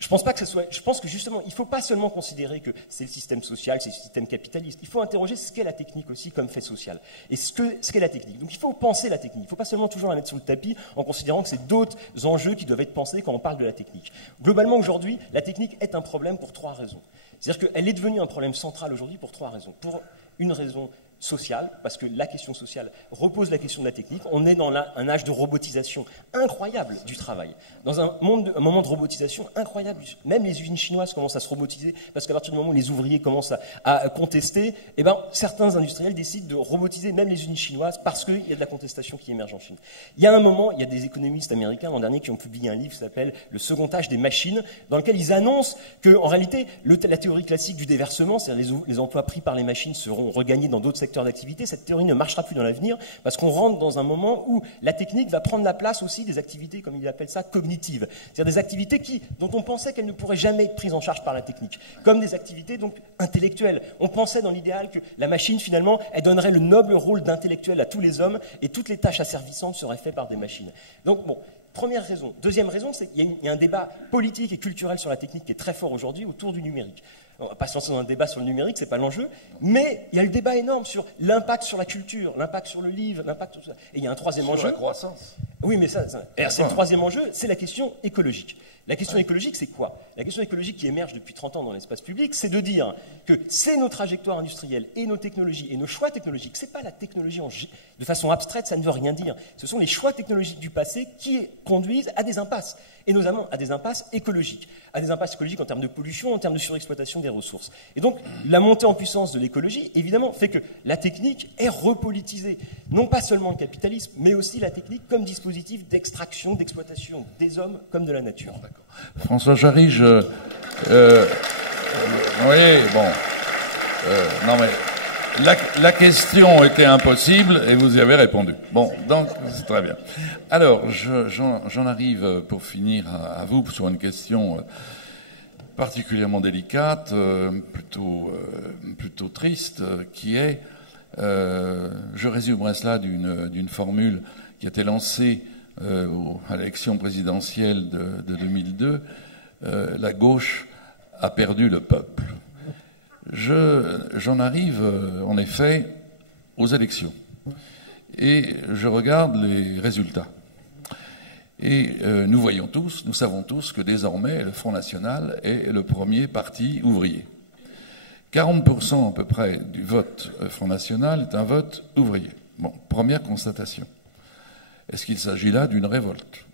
Je pense pas que ce soit. Je pense que justement, il faut pas seulement considérer que c'est le système social, c'est le système capitaliste. Il faut interroger ce qu'est la technique aussi comme fait social et ce qu'est la technique. Donc il faut penser la technique. Il ne faut pas seulement toujours la mettre sous le tapis en considérant que c'est d'autres enjeux qui doivent être pensés quand on parle de la technique. Globalement, aujourd'hui, la technique est un problème pour 3 raisons. C'est-à-dire qu'elle est devenue un problème central aujourd'hui pour 3 raisons. Pour une raison sociale, parce que la question sociale repose la question de la technique. On est dans un âge de robotisation incroyable du travail. Dans un moment de robotisation incroyable. Même les usines chinoises commencent à se robotiser, parce qu'à partir du moment où les ouvriers commencent à contester, eh ben, certains industriels décident de robotiser même les usines chinoises, parce qu'il y a de la contestation qui émerge en Chine. Il y a un moment, il y a des économistes américains l'an dernier qui ont publié un livre qui s'appelle « Le second âge des machines », dans lequel ils annoncent qu'en réalité, la théorie classique du déversement, c'est-à-dire les emplois pris par les machines seront regagnés dans d'autres secteurs d'activité, cette théorie ne marchera plus dans l'avenir parce qu'on rentre dans un moment où la technique va prendre la place aussi des activités, comme ils appellent ça, cognitives. C'est-à-dire des activités dont on pensait qu'elles ne pourraient jamais être prises en charge par la technique, comme des activités donc intellectuelles. On pensait dans l'idéal que la machine, finalement, elle donnerait le noble rôle d'intellectuel à tous les hommes et toutes les tâches asservissantes seraient faites par des machines. Donc, bon, première raison. Deuxième raison, c'est qu'il y a un débat politique et culturel sur la technique qui est très fort aujourd'hui autour du numérique. On ne va pas se lancer dans un débat sur le numérique, ce n'est pas l'enjeu, mais il y a le débat énorme sur l'impact sur la culture, l'impact sur le livre, l'impact sur tout ça. Et il y a un troisième enjeu. Sur la croissance. Oui, mais c'est le troisième enjeu, c'est la question écologique. La question écologique, c'est quoi? La question écologique qui émerge depuis 30 ans dans l'espace public, c'est de dire que c'est nos trajectoires industrielles et nos technologies et nos choix technologiques. Ce n'est pas la technologie de façon abstraite, ça ne veut rien dire. Ce sont les choix technologiques du passé qui conduisent à des impasses, et notamment à des impasses écologiques. À des impasses écologiques en termes de pollution, en termes de surexploitation des ressources. Et donc, la montée en puissance de l'écologie, évidemment, fait que la technique est repolitisée. Non pas seulement le capitalisme, mais aussi la technique comme dispositif d'extraction, d'exploitation des hommes comme de la nature. François Jarry, oui, bon. Non, mais la question était impossible et vous y avez répondu. Bon, donc, c'est très bien. Alors, j'en arrive pour finir à vous sur une question particulièrement délicate, plutôt triste, qui est, je résumerai cela d'une formule qui a été lancée à l'élection présidentielle de 2002, la gauche a perdu le peuple. J'en arrive en effet aux élections et je regarde les résultats. Et nous savons tous que désormais le Front National est le premier parti ouvrier. 40% à peu près du vote Front National est un vote ouvrier. Bon, première constatation. Est-ce qu'il s'agit là d'une révolte?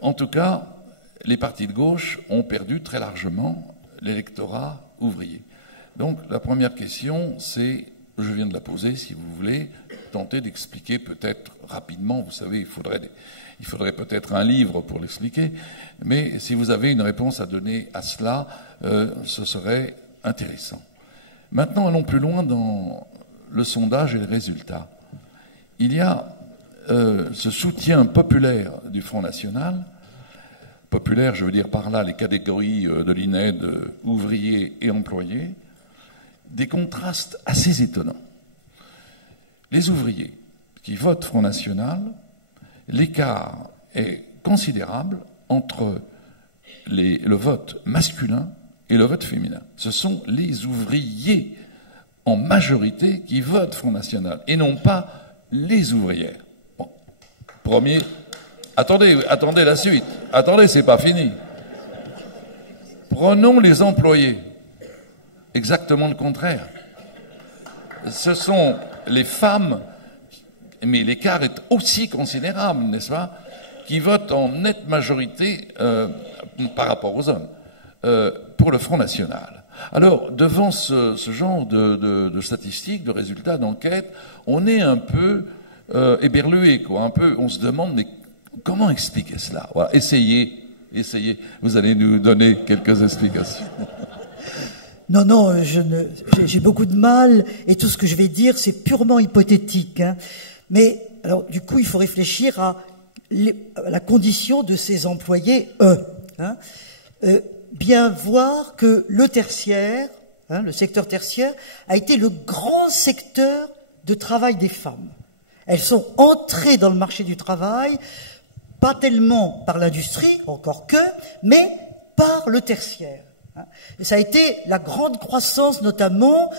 En tout cas, les partis de gauche ont perdu très largement l'électorat ouvrier. Donc la première question, c'est, je viens de la poser si vous voulez, tenter d'expliquer peut-être rapidement, vous savez, il faudrait peut-être un livre pour l'expliquer, mais si vous avez une réponse à donner à cela, ce serait intéressant. Maintenant, allons plus loin dans le sondage et les résultats. Il y a ce soutien populaire du Front National. Populaire, je veux dire par là les catégories de l'INED, ouvriers et employés, des contrastes assez étonnants. Les ouvriers qui votent Front National, l'écart est considérable entre le vote masculin et le vote féminin. Ce sont les ouvriers en majorité qui votent Front National et non pas les ouvrières. Bon, premier... Attendez la suite. Attendez, c'est pas fini. Prenons les employés. Exactement le contraire. Ce sont les femmes, mais l'écart est aussi considérable, n'est-ce pas, qui votent en nette majorité par rapport aux hommes pour le Front National. Alors, devant ce genre de statistiques, de résultats d'enquête, on est un peu éberlué, quoi. Un peu, on se demande, mais comment expliquer cela? Voilà, essayez. Vous allez nous donner quelques explications. Non, j'ai beaucoup de mal, et tout ce que je vais dire, c'est purement hypothétique. Hein. Mais, alors, du coup, il faut réfléchir à la condition de ces employés, hein. Bien voir que le tertiaire, hein, le secteur tertiaire, a été le grand secteur de travail des femmes. Elles sont entrées dans le marché du travail pas tellement par l'industrie, encore que, mais par le tertiaire. Et ça a été la grande croissance, notamment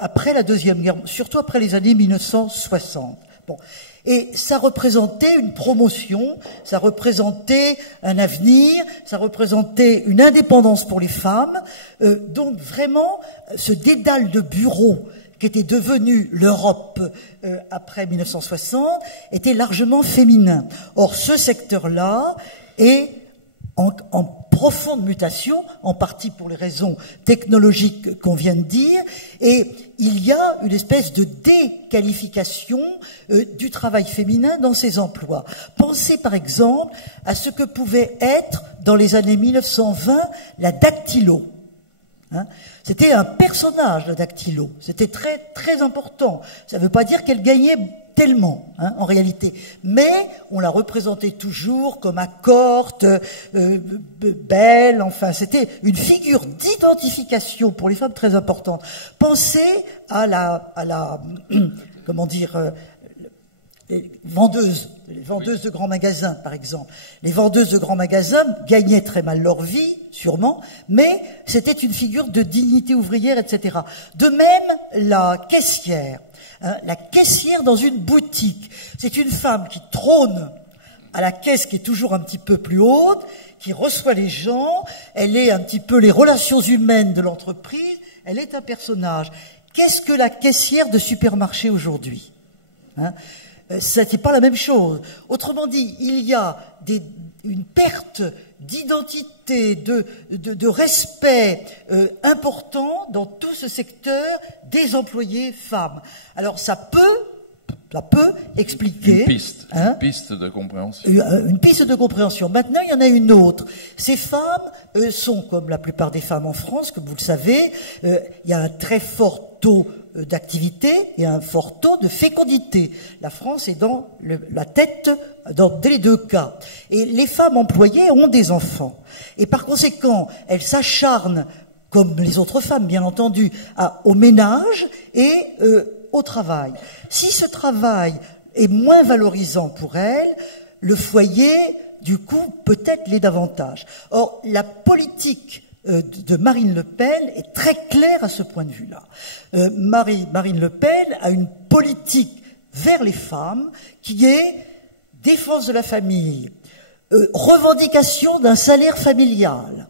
après la Deuxième Guerre, surtout après les années 1960. Bon. Et ça représentait une promotion, ça représentait un avenir, ça représentait une indépendance pour les femmes. Donc vraiment, ce dédale de bureaux qui était devenu l'Europe après 1960 était largement féminin. Or, ce secteur-là est en profonde mutation, en partie pour les raisons technologiques qu'on vient de dire, et il y a une espèce de déqualification du travail féminin dans ces emplois. Pensez par exemple à ce que pouvait être dans les années 1920 la dactylo. C'était un personnage, la dactylo. C'était très, très important. Ça ne veut pas dire qu'elle gagnait tellement, en réalité. Mais on la représentait toujours comme accorte, belle, enfin, c'était une figure d'identification pour les femmes très importante. Pensez à la comment dire, les vendeuses de grands magasins, par exemple. Les vendeuses de grands magasins gagnaient très mal leur vie, sûrement, mais c'était une figure de dignité ouvrière, etc. De même, la caissière dans une boutique, c'est une femme qui trône à la caisse qui est toujours un petit peu plus haute, qui reçoit les gens, elle est un petit peu les relations humaines de l'entreprise, elle est un personnage. Qu'est-ce que la caissière de supermarché aujourd'hui ? Ça n'est pas la même chose. Autrement dit, il y a une perte d'identité, de respect important dans tout ce secteur des employés femmes. Alors ça peut expliquer... Une piste de compréhension. Une piste de compréhension. Maintenant, il y en a une autre. Ces femmes sont, comme la plupart des femmes en France, comme vous le savez, il y a un très fort taux d'activité et un fort taux de fécondité. La France est dans la tête dans les deux cas. Et les femmes employées ont des enfants. Et par conséquent, elles s'acharnent, comme les autres femmes, bien entendu, au ménage et au travail. Si ce travail est moins valorisant pour elles, le foyer, du coup, peut-être l'est davantage. Or, la politique de Marine Le Pen est très claire à ce point de vue-là. Marine Le Pen a une politique vers les femmes qui est défense de la famille, revendication d'un salaire familial.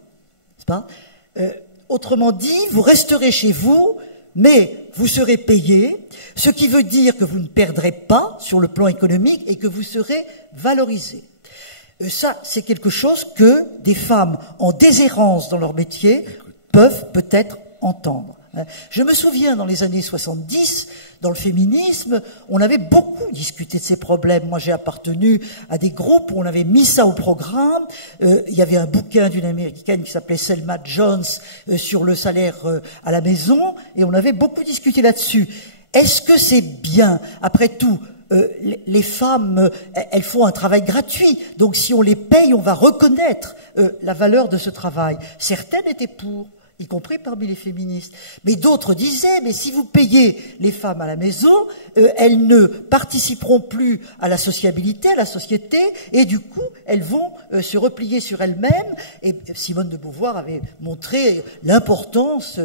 N'est-ce pas ? Autrement dit, vous resterez chez vous, mais vous serez payé, ce qui veut dire que vous ne perdrez pas sur le plan économique et que vous serez valorisé. Ça, c'est quelque chose que des femmes en déshérence dans leur métier peuvent peut-être entendre. Je me souviens, dans les années 70, dans le féminisme, on avait beaucoup discuté de ces problèmes. Moi, j'ai appartenu à des groupes où on avait mis ça au programme. Il y avait un bouquin d'une Américaine qui s'appelait Selma Jones sur le salaire à la maison, et on avait beaucoup discuté là-dessus. Est-ce que c'est bien, après tout, les femmes, elles font un travail gratuit, donc si on les paye, on va reconnaître la valeur de ce travail. Certaines étaient pour, y compris parmi les féministes. Mais d'autres disaient, mais si vous payez les femmes à la maison, elles ne participeront plus à la sociabilité, à la société, et du coup, elles vont se replier sur elles-mêmes. Et Simone de Beauvoir avait montré l'importance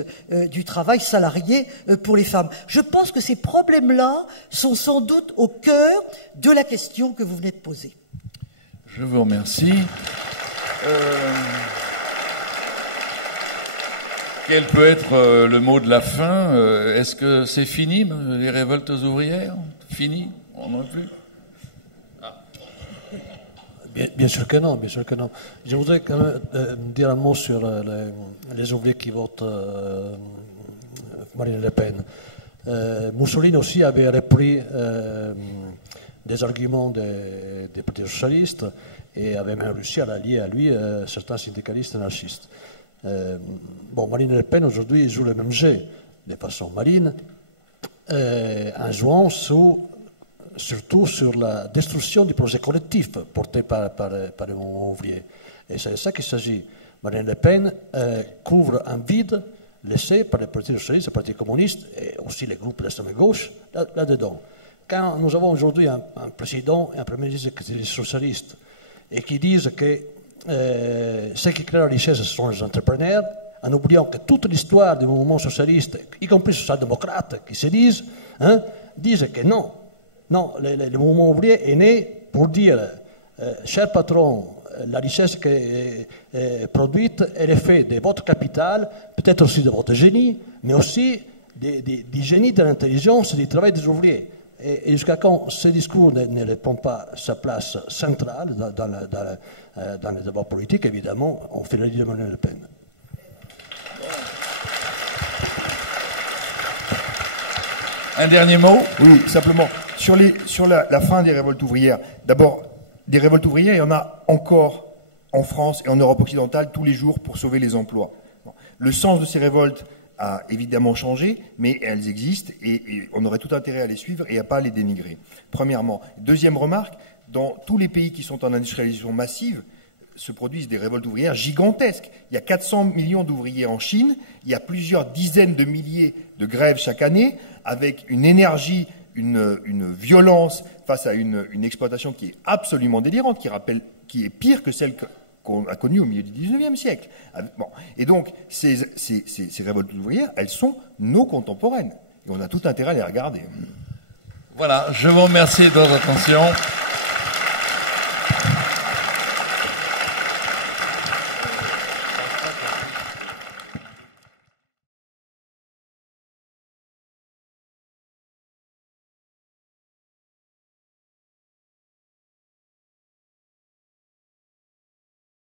du travail salarié pour les femmes. Je pense que ces problèmes-là sont sans doute au cœur de la question que vous venez de poser. Je vous remercie. Quel peut être le mot de la fin? Est-ce que c'est fini, les révoltes ouvrières? Fini? On n'en a plus? Bien sûr que non, bien sûr que non. Je voudrais quand même dire un mot sur les ouvriers qui votent Marine Le Pen. Mussolini aussi avait repris des arguments des partis socialistes et avait même réussi à allier à lui certains syndicalistes anarchistes. Marine Le Pen aujourd'hui joue le même jeu de façon marine, en jouant surtout sur la destruction du projet collectif porté par les mouvements ouvriers. Et c'est de ça qu'il s'agit. Marine Le Pen couvre un vide laissé par les partis socialistes, les partis communistes et aussi les groupes d'extrême gauche là-dedans. Quand nous avons aujourd'hui un président et un premier ministre qui est socialiste et qui disent que ceux qui créent la richesse, ce sont les entrepreneurs, en oubliant que toute l'histoire du mouvement socialiste, y compris social-démocrates, qui se disent que non. Non, le mouvement ouvrier est né pour dire, cher patron, la richesse qui est produite, elle est faite de votre capital, peut-être aussi de votre génie, mais aussi du génie de l'intelligence et du travail des ouvriers. Et jusqu'à quand ce discours ne prend pas sa place centrale dans le débat politique, évidemment, on fait la ligne de Marine Le Pen. Un dernier mot? Oui, simplement, sur la fin des révoltes ouvrières, d'abord, des révoltes ouvrières, il y en a encore en France et en Europe occidentale tous les jours pour sauver les emplois. Bon. Le sens de ces révoltes a évidemment changé, mais elles existent et on aurait tout intérêt à les suivre et à pas les dénigrer. Premièrement. Deuxième remarque, dans tous les pays qui sont en industrialisation massive, se produisent des révoltes ouvrières gigantesques. Il y a 400 millions d'ouvriers en Chine, il y a plusieurs dizaines de milliers de grèves chaque année, avec une énergie, une violence face à une exploitation qui est absolument délirante, qui est pire que celle qu'on a connue au milieu du XIXe siècle. Bon. Et donc, ces révoltes ouvrières, elles sont nos contemporaines. Et on a tout intérêt à les regarder. Voilà, je vous remercie de votre attention.